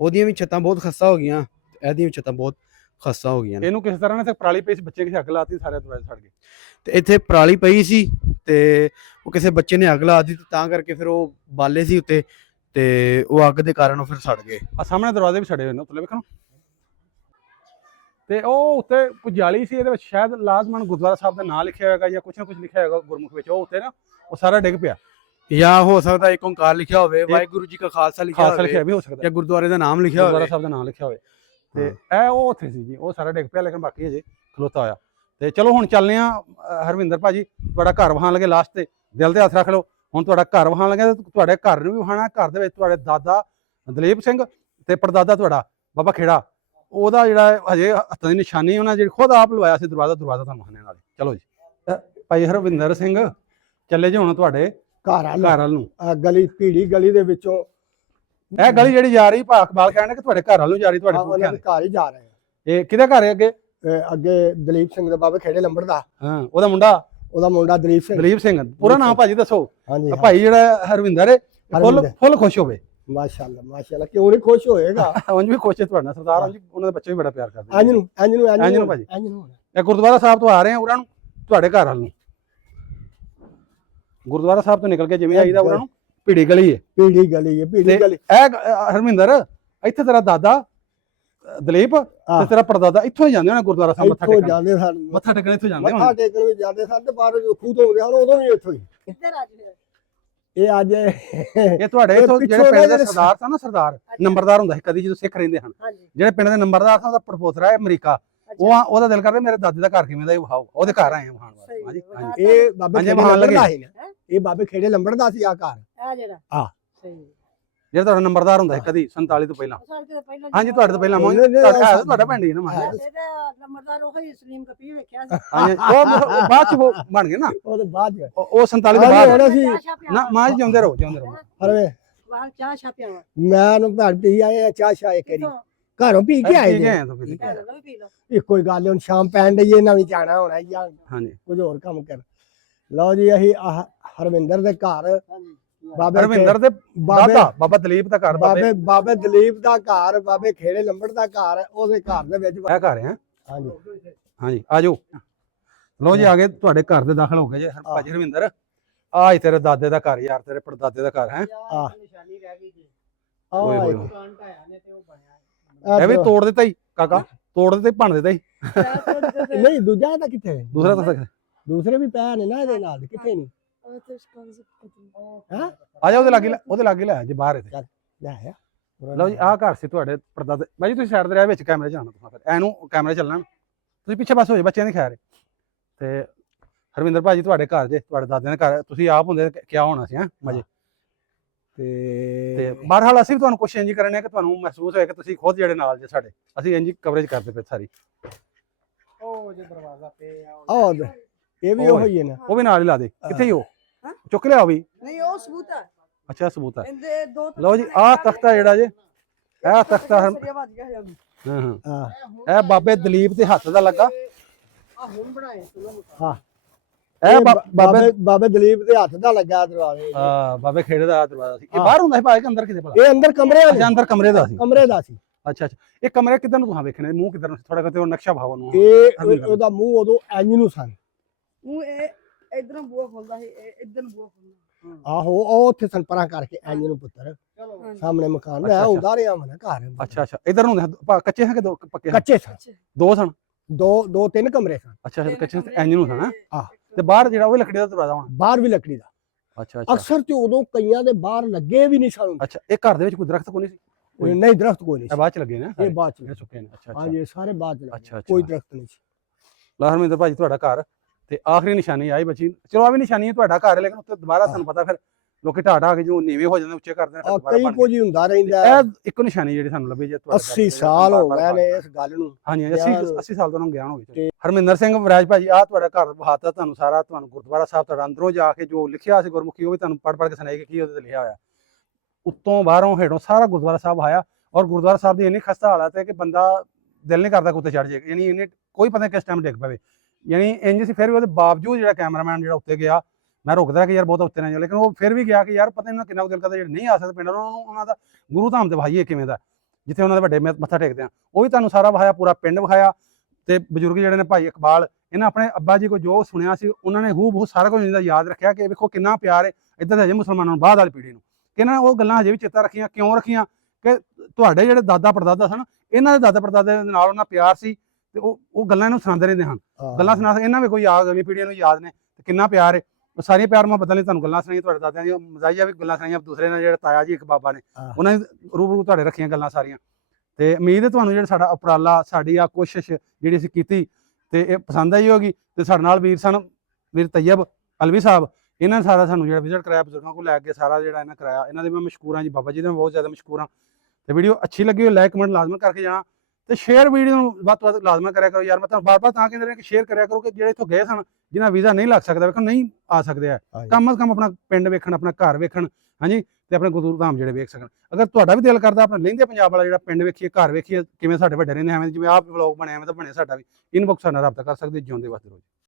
ਉਹਦੀਆਂ ਵੀ ਛੱਤਾਂ ਬਹੁਤ ਖਸਤਾ ਹੋ ਗਈਆਂ, ਇਹਦੀਆਂ ਵੀ ਛੱਤਾਂ ਬਹੁਤ ਖਸਤਾ ਹੋ ਗਈਆਂ ਨੇ। ਇਹਨੂੰ ਕਿਸ ਤਰ੍ਹਾਂ ਨੇ ਤੇ ਪਰਾਲੀ ਪਈ ਸੀ, ਬੱਚੇ ਕਿਸੇ ਅੱਗ ਲਾਤੀ, ਸਾਰੇ ਦਰਵਾਜ਼ੇ ਸੜ ਗਏ। ਤੇ ਇੱਥੇ ਪਰਾਲੀ ਪਈ ਸੀ ਤੇ ਉਹ ਕਿਸੇ ਬੱਚੇ ਨੇ ਅੱਗ ਲਾ ਦਿੱਤੀ, ਤਾਂ ਕਰਕੇ ਫਿਰ ਉਹ ਬਾਲੇ ਸੀ ਉੱਤੇ ਤੇ ਉਹ ਅੱਗ ਦੇ ਕਾਰਨ ਉਹ ਫਿਰ ਸੜ ਗਏ। ਆ ਸਾਹਮਣੇ ਦਰਵਾਜ਼ੇ ਵੀ ਛੜੇ ਹੋਏ ਨੇ ਉੱਤਲੇ ਵੇਖੋ। ਤੇ ਉਹ ਉੱਤੇ ਕੋਈ ਜਾਲੀ ਸੀ, ਇਹਦੇ ਵਿੱਚ ਸ਼ਾਇਦ ਲਾਜ਼ਮਨ ਗੁਰਦੁਆਰਾ ਸਾਹਿਬ ਦਾ ਨਾਂ ਲਿਖਿਆ ਹੋਏਗਾ ਜਾਂ ਕੁਛ ਨਾ ਕੁਛ ਲਿਖਿਆ ਹੋਏਗਾ ਗੁਰਮੁਖ ਵਿੱਚ, ਉਹ ਉੱਤੇ ਨਾ ਉਹ ਸਾਰਾ ਡਿੱਗ ਪਿਆ। ਜਾਂ ਹੋ ਸਕਦਾ ਇੱਕ ਓਂਕਾਰ ਲਿਖਿਆ ਹੋਵੇ, ਵਾਹਿਗੁਰੂ ਜੀ ਕਾ ਖਾਲਸਾ ਲਿਖਿਆ ਖਾਲਸਾ ਲਿਖਿਆ ਹੋਵੇ, ਵੀ ਹੋ ਸਕਦਾ, ਜਾਂ ਗੁਰਦੁਆਰੇ ਦਾ ਨਾਮ ਲਿਖਿਆ ਗੁਰਦੁਆਰਾ ਹੋਵੇ। ਸਾਹਿਬ ਦਾ ਨਾਮ ਲਿਖਿਆ ਹੋਵੇ। ਤੇ ਇਹ ਉਹ ਉੱਥੇ ਸੀ ਜੀ, ਉਹ ਸਾਰਾ ਡਿੱਗ ਪਿਆ, ਲੇਕਿਨ ਬਾਕੀ ਅਜੇ ਖਲੋਤਾ ਹੋਇਆ। ਤੇ ਚਲੋ ਹੁਣ ਚੱਲਨੇ ਆ ਹਰਵਿੰਦਰ ਭਾਜੀ, ਤੁਹਾਡਾ ਘਰ ਵਹਾਣ ਲੱਗੇ ਲਾਸਟ ਤੇ ਦਿਲ ਤੇ ਹੱਥ ਰੱਖ ਲਓ। ਹੁਣ ਤੁਹਾਡਾ ਘਰ ਵਹਾਣ ਲੱਗੇ ਤੇ ਤੁਹਾਡੇ ਘਰ ਨੂੰ ਵੀ ਵਹਾਣਾ। ਘਰ ਦੇ ਵਿੱਚ ਤੁਹਾਡੇ ਦਾਦਾ ਦਲੀਪ ਸਿੰਘ ਤੇ ਪੜਦਾਦਾ ਤੁਹਾਡਾ ਬਾਬਾ ਖੇੜਾ, ਉਹਦਾ ਜਿਹੜਾ ਹਜੇ ਹੱਥਾਂ ਦੀ ਨਿਸ਼ਾਨੀ ਉਹਨਾਂ ਜਿਹੜੀ ਖੁਦ ਆਪ ਲਵਾਇਆ ਸੀ ਦਰਵਾਜ਼ਾ ਤੁਹਾਨੂੰ ਵਹਾਣੇ ਨਾਲ। ਚਲੋ ਜੀ ਭਾਈ ਹਰਵਿੰਦਰ ਸਿੰਘ ਚੱਲੇ ਜੀ ਹੁਣ ਤੁਹਾਡੇ ਘਰ ਘਰ ਵੱਲ ਨੂੰ। ਗਲੀ ਭੀੜੀ ਗਲੀ ਦੇ ਵਿੱਚੋਂ ਇਹ ਗਲੀ ਜਿਹੜੀ ਜਾ ਰਹੀ ਭਾਕਬਾਲ ਕਹਿਣ ਕਿ ਤੁਹਾਡੇ ਘਰ ਵੱਲ ਨੂੰ ਜਾ ਰਹੀ, ਤੁਹਾਡੇ ਉਹਨਾਂ ਪੁੱਠਿਆਂ ਦੇ ਦੇ। ਘਰ ਹੀ ਜਾ ਰਹੇ ਆ। ਇਹ ਕਿਹਦੇ ਘਰ ਹੈ ਅੱਗੇ? ਅੱਗੇ ਦਲੀਪ ਸਿੰਘ ਦੇ ਬਾਬੇ ਖੇੜੇ ਲੰਬੜ ਦਾ, ਹਾਂ ਉਹਦਾ ਮੁੰਡਾ ਦਲੀਪ ਸਿੰਘ। ਦਲੀਪ ਸਿੰਘ ਪੂਰਾ ਨਾਮ ਭਾਜੀ ਦੱਸੋ। ਹਾਂਜੀ ਭਾਈ ਜਿਹੜਾ ਹਰਵਿੰਦਰ ਹੈ ਹਰਵਿੰਦਰ। ਫੁੱਲ ਖੁਸ਼ ਹੋਵੇ। ਮਾਸ਼ਾਅੱਲਾ ਮਾਸ਼ਾਅੱਲਾ, ਕਿਉਂ ਨਹੀਂ ਖੁਸ਼ ਹੋਏਗਾ। ਉਂਝ ਵੀ ਖੁਸ਼ ਹੈ ਤੁਹਾਡਾ ਸਰਦਾਰ, ਉਂਝ ਉਹਨਾਂ ਦੇ ਬੱਚੇ ਵੀ ਬੜਾ ਪਿਆਰ ਕਰਦੇ ਇੰਜ ਨੂੰ ਭਾਜੀ। ਇੰਜ ਨੂੰ ਇਹ ਗੁਰਦੁਆਰਾ ਸਾਹਿਬ ਤੋਂ ਆ ਰਹੇ ਆ ਉਹਨਾਂ ਨੂੰ ਤੁਹਾਡੇ ਘਰ ਵੱਲ ਨੂੰ। ਗੁਰਦੁਆਰਾ ਸਾਹਿਬ ਤੋਂ ਨਿਕਲ ਕੇ ਜਿਵੇਂ ਆਈਦਾ ਉਹਨਾਂ ਨੂੰ ਭੀੜੀ ਗਲੀ ਹੈ। ਭੀੜੀ ਗਲੀ ਹੈ, ਭੀੜੀ ਗਲੀ। ਇਹ ਹਰਵਿੰਦਰ ਇੱਥੇ ਤੇਰਾ ਦਾਦਾ ਦਲੀਪ ਤੇ ਤੇਰਾ ਪੜਦਾਦਾ ਇੱਥੋਂ ਹੀ ਜਾਂਦੇ ਹੋਣੇ ਗੁਰਦੁਆਰਾ ਸਾਹਿਬ ਮੱਥਾ ਇੱਥੋਂ ਟੇਕਣ। ਜਾਂਦੇ ਸਨ, ਮੱਥਾ ਟੇਕਣ ਇੱਥੋਂ ਜਾਂਦੇ ਮੱਥਾ ਹੋਣੇ। ਟੇਕਣ ਵੀ ਜਾਂਦੇ ਸਨ ਤੇ ਬਾਹਰੋਂ ਜਦੋਂ ਖੂਹ ਤੋਂ ਆਉਂਦੇ ਹਨ ਉਦੋਂ ਵੀ ਇੱਥੋਂ ਹੀ। ਇਹ ਅੱਜ ਇਹ ਤੁਹਾਡੇ ਇਹ ਇੱਥੋਂ ਪਿੱਛੋਂ ਜਿਹੜੇ ਪਿੰਡ ਦੇ ਜਿਹੜੇ ਸਰਦਾਰ ਸਨ ਨਾ, ਸਰਦਾਰ ਨੰਬਰਦਾਰ ਹੁੰਦਾ ਸੀ ਕਦੀ ਜਦੋਂ ਸਿੱਖ ਰਹਿੰਦੇ ਹਨ, ਜਿਹੜੇ ਪਿੰਡ ਦੇ ਨੰਬਰਦਾਰ ਸਨ ਉਹਦਾ ਪ੍ਰਪੋਸਰ ਹੈ ਅਮਰੀਕਾ, ਉਹਦਾ ਦਿਲ ਕਰਦਾ ਮੇਰੇ ਦਾਦੇ ਦਾ ਘਰ ਕਿਵੇਂ ਦਾ ਇਹ ਵਿਖਾਓ, ਉਹਦੇ ਘਰ ਆਏ ਆ ਵਹਾਣ ਵਾਸਤੇ। ਹਾਂਜੀ ਹਾਂਜੀ ਇਹ ਬਾਬੇ ਹਾਂਜੀ, ਖੇੜੇ ਵਹਾਣ ਲੰਬੜ ਦਾ ਲੱਗੇ। ਸੀ ਨਾ, ਇਹ ਬਾਬੇ ਖੇੜੇ ਲੰਬੜ ਦਾ ਸੀ ਆ ਘਰ। ਜਿਹੜਾ ਤੁਹਾਡਾ ਨੰਬਰਦਾਰ ਹੁੰਦਾ ਸੀ ਕਦੀ 47 ਤੋਂ ਪਹਿਲਾਂ। ਹਾਂਜੀ ਤੁਹਾਡੇ ਤੋਂ ਪਹਿਲਾਂ ਤੁਹਾਡਾ ਪਿੰਡ ਹੀ ਨਾ ਮਾਂ। ਨੰਬਰਦਾਰ ਉਹ ਹੀ ਸਲੀਮ ਕਪੀ ਵੇਖਿਆ ਸੀ। ਹਾਂਜੀ ਉਹ ਬਾਅਦ ਚ ਉਹ ਬਣ ਗਏ ਨਾ, ਉਹਦੇ ਬਾਅਦ ਉਹ 47 ਤੋਂ ਬਾਅਦ ਹੋਣਾ ਸੀ। ਨਾ ਮਾਂ ਜੀ ਜਿਉਂਦੇ ਰਹੋ ਜਿਉਂਦੇ ਰਹੋ। ਹਰਵੇ ਬਾਹਰ ਚਾਹ ਛਾਪਿਆ ਵਾ ਮੈਂ ਨੂੰ ਭੈਣ ਪੀ ਆਏ ਆ ਚਾਹ ਸ਼ਾਏ ਕਰੀ ਘਰੋਂ ਪੀ ਕੇ ਆਏ ਠੀਕ ਜੇ। ਹੈ ਤਾਂ ਫਿਰ। ਲੈ ਲਓ ਪੀ ਲਓ। ਇੱਕੋ ਹੀ ਗੱਲ ਹੁਣ ਸ਼ਾਮ ਪੈਣ ਡਈ ਇਹਨਾਂ ਵੀ ਜਾਣਾ ਹੋਣਾ ਜਾਂ ਹਾਂਜੀ ਕੁਝ ਹੋਰ ਕੰਮ ਕਰ। ਲਓ ਜੀ ਅਸੀਂ ਹਰਵਿੰਦਰ ਦੇ ਘਰ ਬਾਬੇ ਹਰਵਿੰਦਰ ਦੇ ਬਾਬੇ ਦਾਦਾ ਬਾਬਾ ਦਲੀਪ ਦਾ ਘਰ, ਬਾਬੇ ਦਲੀਪ ਦਾ ਘਰ, ਬਾਬੇ ਖੇੜੇ ਲੰਬੜ ਦਾ ਘਰ, ਉਹਦੇ ਘਰ ਦੇ ਵਿੱਚ। ਇਹ ਘਰ ਹੈ। ਹਾਂਜੀ ਹਾਂਜੀ ਆ ਜਾਓ। ਲਓ ਜੀ ਆ ਗਏ ਤੁਹਾਡੇ ਘਰ ਦੇ ਦਾਖਲ ਹੋ ਗਏ ਜੇ ਭਾਜੀ ਹਰਵਿੰਦਰ। ਆ ਹੀ ਤੇਰੇ ਦਾਦੇ ਦਾ ਘਰ ਯਾਰ, ਤੇਰੇ ਪੜਦਾਦੇ ਦਾ ਘਰ ਹੈ। ਨਿਸ਼ਾਨੀ ਰਹਿ ਗਈ ਜੀ। ਓਏ ਹੋਏ ਦੁਕਾਨ ਢਾਇਆ ਨੇ ਤੇ ਉਹ ਬਣਿਆ। ਇਹ ਵੀ ਤੋੜ ਦਿੱਤਾ ਹੀ ਕਾਕਾ, ਤੋੜ ਦਿੱਤਾ ਹੀ ਭੰਨ ਦਿੱਤਾ ਹੀ। ਨਹੀਂ ਦੂਜਾ ਤਾਂ ਕਿੱਥੇ? ਦੂਸਰਾ ਤਾਂ ਦੂਸਰੇ ਵੀ ਪੈ ਨੇ ਨਾ ਇਹਦੇ ਨਾਲ, ਕਿੱਥੇ ਨਹੀਂ? ਹਾਂ ਆ ਜਾ ਉਹਦੇ ਲਾਗੇ ਲੈ ਜੇ ਬਾਹਰ ਇੱਥੇ। ਲੈ ਆ। ਲਓ ਜੀ ਆਹ ਘਰ ਸੀ ਤੁਹਾਡੇ ਪੜਦਾਦੇ। ਬਾਈ ਜੀ ਤੁਸੀਂ ਸਾਈਡ ਤੇ ਰਹਿ, ਵਿੱਚ ਕੈਮਰੇ ਚ ਆਣਾ ਤੁਸੀਂ, ਫਿਰ ਐਨੂੰ ਕੈਮਰੇ ਚੱਲਣਾ, ਤੁਸੀਂ ਪਿੱਛੇ ਬਸ ਹੋ ਜਾਓ, ਬੱਚਿਆਂ ਦੀ ਖੈਰ। ਤੇ ਹਰਵਿੰਦਰ ਭਾਜੀ ਤੁਹਾਡੇ ਘਰ ਜੇ, ਤੁਹਾਡੇ ਦਾਦੇ ਦੇ ਘਰ, ਤੁਸੀਂ ਆਪ ਹੁੰਦੇ ਕਿਆ ਹੋਣਾ ਸੀ ਹੈ ਮਜੇ। ਤੇ ਬਹਰਹਾਲ ਅਸੀਂ ਵੀ ਤੁਹਾਨੂੰ ਕੁਛ ਇੰਜ ਕਰਨੇ ਕਿ ਤੁਹਾਨੂੰ ਮਹਿਸੂਸ ਹੋਏ ਕਿ ਤੁਸੀਂ ਖੁਦ ਜਿਹੜੇ ਨਾਲ ਜੇ ਸਾਡੇ, ਅਸੀਂ ਇੰਜ ਕਵਰੇਜ ਕਰਦੇ ਪਏ ਸਾਰੀ। ਉਹ ਜੇ ਦਰਵਾਜ਼ਾ ਤੇ ਆ ਆਹ ਇਹ ਵੀ ਉਹ ਹੀ ਹੈ ਨਾ, ਉਹ ਵੀ ਨਾਲ ਹੀ ਲਾ ਦੇ। ਕਿੱਥੇ ਹੀ ਉਹ ਚੁੱਕ ਲਿਆ ਉਹ ਵੀ? ਨਹੀਂ ਉਹ ਸਬੂਤ ਹੈ। ਅੱਛਾ ਸਬੂਤ ਹੈ। ਇਹਦੇ ਦੋ ਲਓ ਜੀ ਆਹ ਤਖਤਾ ਜਿਹੜਾ ਜੇ, ਇਹ ਤਖਤਾ ਹਾਂ ਹਾਂ ਇਹ ਬਾਬੇ ਦਲੀਪ ਦੇ ਹੱਥ ਦਾ ਲੱਗਾ। ਆ ਹੁਣ ਬਣਾਏ ਚਲੋ। ਹਾਂ ਇਹ ਬਾਬੇ ਦਲੀਪ ਦੇ ਹੱਥ ਦਾ ਲੱਗਾ ਦਰਵਾਜ਼ੇ। ਬਾਬੇ ਖੇੜੇ ਦਾ ਦਰਵਾਜ਼ਾ ਸੀ। ਇਹ ਬਾਹਰ ਹੁੰਦਾ ਸੀ ਭਾਵੇਂ ਕਿ ਅੰਦਰ ਕਿਤੇ ਭਲਾ? ਇਹ ਅੰਦਰ ਕਮਰੇ ਅੱਛਾ ਅੰਦਰ ਕਮਰੇ ਦਾ ਸੀ। ਕਮਰੇ ਦਾ ਸੀ। ਅੱਛਾ ਇਹ ਕਮਰੇ ਕਿੱਧਰ ਨੂੰ ਤੁਸੀਂ ਵੇਖਣੇ, ਮੂੰਹ ਕਿੱਧਰ ਨੂੰ? ਥੋੜਾ ਕਿਤੇ ਉਹ ਨਕਸ਼ਾ ਭਾਵ ਨੂੰ। ਇਹ ਉਹਦਾ ਮੂੰਹ ਉਦੋਂ ਇੰਜ ਨੂੰ ਸਨ। ਉਹ ਇਹ ਇਧਰੋਂ ਬੂਹਾ ਖੁੱਲਦਾ ਸੀ, ਇਧਰ ਨੂੰ ਬੂਹਾ ਖੁੱਲਦਾ। ਆਹੋ ਉਹ ਉੱਥੇ ਸਨ ਪਰਾਂ ਕਰਕੇ ਇੰਜ ਨੂੰ ਪੁੱਤਰ ਸਾਹਮਣੇ ਮਕਾਨ ਮੈਂ ਹੁੰਦਾ ਰਿਹਾ ਮਨ ਘਰ। ਅੱਛਾ ਇੱਧਰ ਨੂੰ ਕੱਚੇ ਹਨ ਕਿ ਦੋ ਪੱਕੇ? ਕੱਚੇ ਸਨ, ਦੋ ਸਨ। ਦੋ ਤਿੰਨ ਕਮਰੇ ਸਨ। ਅੱਛਾ ਕੱਚੇ ਇੰਜ ਨੂੰ ਸਨ। ਤੇ ਬਾਹਰ ਜਿਹੜਾ ਉਹ ਲੱਕੜੀ ਦਾ ਦਰਵਾਜ਼ਾ ਹੋਣਾ? ਬਾਹਰ ਵੀ ਲੱਕੜੀ ਦਾ। ਅੱਛਾ ਅਕਸਰ ਤੇ ਉਦੋਂ ਕਈਆਂ ਦੇ ਬਾਹਰ ਲੱਗੇ ਵੀ ਨਹੀਂ ਸਨ। ਅੱਛਾ ਇਹ ਘਰ ਦੇ ਵਿੱਚ ਕੋਈ ਦਰਖਤ ਕੋਈ ਨਹੀਂ ਸੀ? ਨਹੀਂ ਦਰਖਤ ਕੋਈ ਨਹੀਂ ਇਹ ਬਾਅਦ ਚ ਲੱਗੇ ਨੇ? ਇਹ ਬਾਅਦ ਚ ਸੁੱਕੇ ਨੇ। ਅੱਛਾ ਹਾਂਜੀ ਸਾਰੇ ਬਾਅਦ ਚ ਅੱਛਾ ਕੋਈ ਦਰਖਤ ਨਹੀਂ ਸੀ। ਲਾ ਹਰਮਿੰਦਰ ਭਾਜੀ ਤੁਹਾਡਾ ਘਰ ਤੇ ਆਖਰੀ ਨਿਸ਼ਾਨੀ ਆਈ ਬਚੀ। ਚਲੋ ਆ ਵੀ ਨਿਸ਼ਾਨੀ ਹੈ ਤੁਹਾਡਾ ਘਰ, ਲੇਕਿਨ ਉੱਤੇ ਦੁਬਾਰਾ ਤੁਹਾਨੂੰ ਪਤਾ ਫਿਰ ਲੋਕੀ ਢਾਹ ਕੇ ਜੋ ਨੀਵੇਂ ਹੋ ਜਾਂਦੇ ਉੱਚੇ ਕਰਦੇ ਨੇ ਫਿਰ ਦੁਬਾਰਾ ਕਈ ਬਣ ਕੁਝ ਹੀ ਹੁੰਦਾ ਰਹਿੰਦਾ ਗਏ। ਹੈ। ਇਹ ਇੱਕੋ ਨਿਸ਼ਾਨੀ ਜਿਹੜੀ ਸਾਨੂੰ ਲੱਭੀ ਜੇ 80 ਸਾਲ ਹੋ ਗਏ ਨੇ ਇਸ ਗੱਲ ਨੂੰ। ਹਾਂਜੀ ਗਿਆਨ 80 ਸਾਲ ਤੋਂ ਉਹਨੂੰ ਗਿਆਨ ਹੋ ਗਿਆ। ਹਰਮਿੰਦਰ ਸਿੰਘ ਵੜੈਚ ਭਾਜੀ ਆਹ ਤੁਹਾਡਾ ਘਰ ਬਹਾਤਾ ਤੁਹਾਨੂੰ ਸਾਰਾ ਤੁਹਾਨੂੰ ਗੁਰਦੁਆਰਾ ਸਾਹਿਬ ਤੁਹਾਡਾ ਅੰਦਰੋਂ ਜਾ ਕੇ ਜੋ ਲਿਖਿਆ ਸੀ ਗੁਰਮੁਖੀ ਉਹ ਵੀ ਤੁਹਾਨੂੰ ਪੜ੍ਹ ਕੇ ਸੁਣਾਏਗੀ ਕੀ ਉਹਦੇ ਤੇ ਲਿਖਿਆ ਹੋਇਆ। ਉੱਤੋਂ ਬਾਹਰੋਂ ਹੇਠੋਂ ਸਾਰਾ ਗੁਰਦੁਆਰਾ ਸਾਹਿਬ ਆਇਆ ਔਰ ਗੁਰਦੁਆਰਾ ਸਾਹਿਬ ਦੀ ਇੰਨੀ ਖਸਤਾ ਹਾਲਤ ਹੈ ਕਿ ਬੰਦਾ ਦਿਲ ਨਹੀਂ ਕਰਦਾ ਉੱਤੇ ਚੜ ਜਾਏ, ਯਾਨੀ ਇਹਨੇ ਕੋਈ ਪਤਾ ਨਹੀਂ ਕਿਸ ਟਾਈਮ ਡਿੱਗ ਪਵੇ। ਯਾਨੀ ਇੰਜ ਸੀ ਫਿਰ ਵੀ ਉਹਦੇ ਬਾਵਜੂਦ ਜਿਹੜਾ ਕੈਮਰਾਮੈਨ ਜਿਹੜਾ ਉੱਤੇ ਗਿਆ, ਮੈਂ ਰੁਕਦਾ ਕਿ ਯਾਰ ਬਹੁਤ ਉੱਤੇ ਨਾ ਜਾਓ, ਲੇਕਿਨ ਉਹ ਫਿਰ ਵੀ ਗਿਆ ਕਿ ਯਾਰ ਪਤਾ ਨਹੀਂ ਕਿੰਨਾ ਕੁ ਦਿਲ ਕਰਦਾ ਜਿਹੜੇ ਨਹੀਂ ਆ ਸਕਦੇ ਪਿੰਡ ਉਹਨਾਂ ਦਾ ਗੁਰੂ ਧਾਮ ਤੇ ਵਹਾਈਏ ਕਿਵੇਂ ਦਾ, ਜਿੱਥੇ ਉਹਨਾਂ ਦੇ ਵੱਡੇ ਮੱਥਾ ਟੇਕਦੇ ਆ ਉਹ ਵੀ ਤੁਹਾਨੂੰ ਸਾਰਾ ਵਹਾਇਆ, ਪੂਰਾ ਪਿੰਡ ਵਿਖਾਇਆ। ਤੇ ਬਜ਼ੁਰਗ ਜਿਹੜੇ ਨੇ ਭਾਈ ਇਕਬਾਲ, ਇਹਨਾਂ ਆਪਣੇ ਅੱਬਾ ਜੀ ਕੋ ਜੋ ਸੁਣਿਆ ਸੀ ਉਹਨਾਂ ਨੇ ਹੂ ਬਹੁਤ ਸਾਰਾ ਕੁਝ ਇਹਦਾ ਯਾਦ ਰੱਖਿਆ ਕਿ ਵੇਖੋ ਕਿੰਨਾ ਪਿਆਰ ਹੈ ਇੱਧਰ ਹਜੇ ਮੁਸਲਮਾਨਾਂ ਨੂੰ ਬਾਅਦ ਵਾਲੀ ਪੀੜ੍ਹੀ ਨੂੰ, ਕਿ ਇਹਨਾਂ ਨੇ ਉਹ ਗੱਲਾਂ ਹਜੇ ਵੀ ਚੇਤਾ ਰੱਖੀਆਂ। ਕਿਉਂ ਰੱਖੀਆਂ? ਕਿ ਤੁਹਾਡੇ ਜਿਹੜੇ ਦਾਦਾ ਪੜਦਾਦਾ ਸਨ, ਇਹਨਾਂ ਦੇ ਦਾਦਾ ਪੜਦਾਦੇ ਦੇ ਨਾਲ ਉਹਨਾਂ ਪਿਆਰ ਸੀ ਤੇ ਉਹ ਗੱਲਾਂ ਇਹਨੂੰ ਸੁਣਾਉਂਦੇ ਰਹਿੰਦੇ ਹਨ। ਗੱਲਾਂ ਸੁਣਾ ਇਹਨਾਂ ਵੀ ਕੋਈ ਯਾਦ ਅਗਲੀ ਪੀੜ੍ਹੀਆਂ ਨੂੰ ਯਾਦ ਨੇ ਤੇ ਕਿੰਨਾ ਪਿਆਰ ਹੈ। ਉਹ ਸਾਰੀਆਂ ਪਿਆਰ ਮੁਹੱਬਤਾਂ ਲਈ ਤੁਹਾਨੂੰ ਗੱਲਾਂ ਸੁਣਾਈਆਂ, ਤੁਹਾਡੇ ਦਾਦਿਆਂ ਦੀਆਂ ਮਜ਼ਾਈਆ ਵੀ ਗੱਲਾਂ ਸੁਣਾਈਆਂ, ਦੂਸਰੇ ਨਾਲ ਜਿਹੜੇ ਤਾਇਆ ਜੀ ਇੱਕ ਬਾਬਾ ਨੇ ਉਹਨਾਂ ਨੇ ਰੂਬਰੂ ਤੁਹਾਡੇ ਰੱਖੀਆਂ ਗੱਲਾਂ ਸਾਰੀਆਂ। ਤੇ ਉਮੀਦ ਹੈ ਤੁਹਾਨੂੰ ਜਿਹੜਾ ਸਾਡਾ ਉਪਰਾਲਾ, ਸਾਡੀ ਆ ਕੋਸ਼ਿਸ਼ ਜਿਹੜੀ ਅਸੀਂ ਕੀਤੀ ਤੇ ਇਹ ਪਸੰਦ ਆਈ ਹੋਗੀ। ਤੇ ਸਾਡੇ ਨਾਲ ਵੀਰ ਸਨ ਵੀਰ ਤੈयब ਅਲਵੀ ਸਾਹਿਬ, ਇਹਨਾਂ ਨੇ ਸਾਰਾ ਸਾਨੂੰ ਜਿਹੜਾ ਵਿਜ਼ਿਟ ਕਰਾਇਆ, ਬਜ਼ੁਰਗਾਂ ਕੋਲ ਲੈ ਕੇ ਸਾਰਾ ਜਿਹੜਾ ਇਹਨਾਂ ਕਰਾਇਆ, ਇਹਨਾਂ ਦੇ ਮੈਂ ਮਸ਼ਕੂਰ ਹਾਂ ਜੀ, ਬਾਬਾ ਜੀ ਦੇ ਮੈਂ ਬਹੁਤ ਜ਼ਿਆਦਾ ਮਸ਼ਕੂਰ ਹਾਂ। ਤੇ ਵੀਡੀਓ ਅੱਛੀ ਲੱਗੀ ਹੋ ਲਾਈਕ ਕਮੈਂਟ ਲਾਜ਼ਮਨ ਕਰਕੇ ਜਾਣਾ ਤੇ ਸ਼ੇਅਰ ਵੀਡੀਓ ਨੂੰ ਵੱਧ ਤੋਂ ਵੱਧ ਲਾਜ਼ਮਨ ਕਰਿਆ ਕਰੋ ਯਾਰ। ਮੈਂ ਤੁਹਾਨੂੰ ਬਾਰ-ਬਾਰ ਤਾਂ ਕਹਿੰਦੇ ਰਿਹਾ ਕਿ ਸ਼ੇਅਰ ਕਰਿਆ ਕਰੋ ਕਿ ਜਿਹੜੇ ਇੱਥੋਂ ਗਏ ਸਨ, ਜਿਨ੍ਹਾਂ ਵੀਜ਼ਾ ਨਹੀਂ ਲੱਗ ਸਕਦਾ, ਵੇਖੋ ਨਹੀਂ ਆ ਸਕਦੇ ਆ, ਕਮ ਅਜ਼ ਕਮ ਆਪਣਾ ਪਿੰਡ ਵੇਖਣ, ਆਪਣਾ ਘਰ ਵੇਖਣ, ਹਾਂਜੀ, ਤੇ ਆਪਣੇ ਗੁਰੂ ਧਾਮ ਜਿਹੜੇ ਵੇਖ ਸਕਣ। ਅਗਰ ਤੁਹਾਡਾ ਵੀ ਦਿਲ ਕਰਦਾ ਆਪਣਾ ਲਹਿੰਦੇ ਪੰਜਾਬ ਵਾਲਾ ਜਿਹੜਾ ਪਿੰਡ ਵੇਖੀਏ, ਘਰ ਵੇਖੀਏ, ਕਿਵੇਂ ਸਾਡੇ ਵੱਡੇ ਰਹਿੰਦੇ, ਐਵੇਂ ਜਿਵੇਂ ਆਪ ਵਲੌਗ ਬਣਿਆ ਐਵੇਂ ਤਾਂ ਬਣੇ ਸਾਡਾ ਵੀ, ਇਨਬੌਕਸ ਨਾਲ ਰਾਬਤਾ ਕਰ ਸਕਦੇ। ਜਿਉਂਦੇ ਵਸਦੇ ਰਹੋ।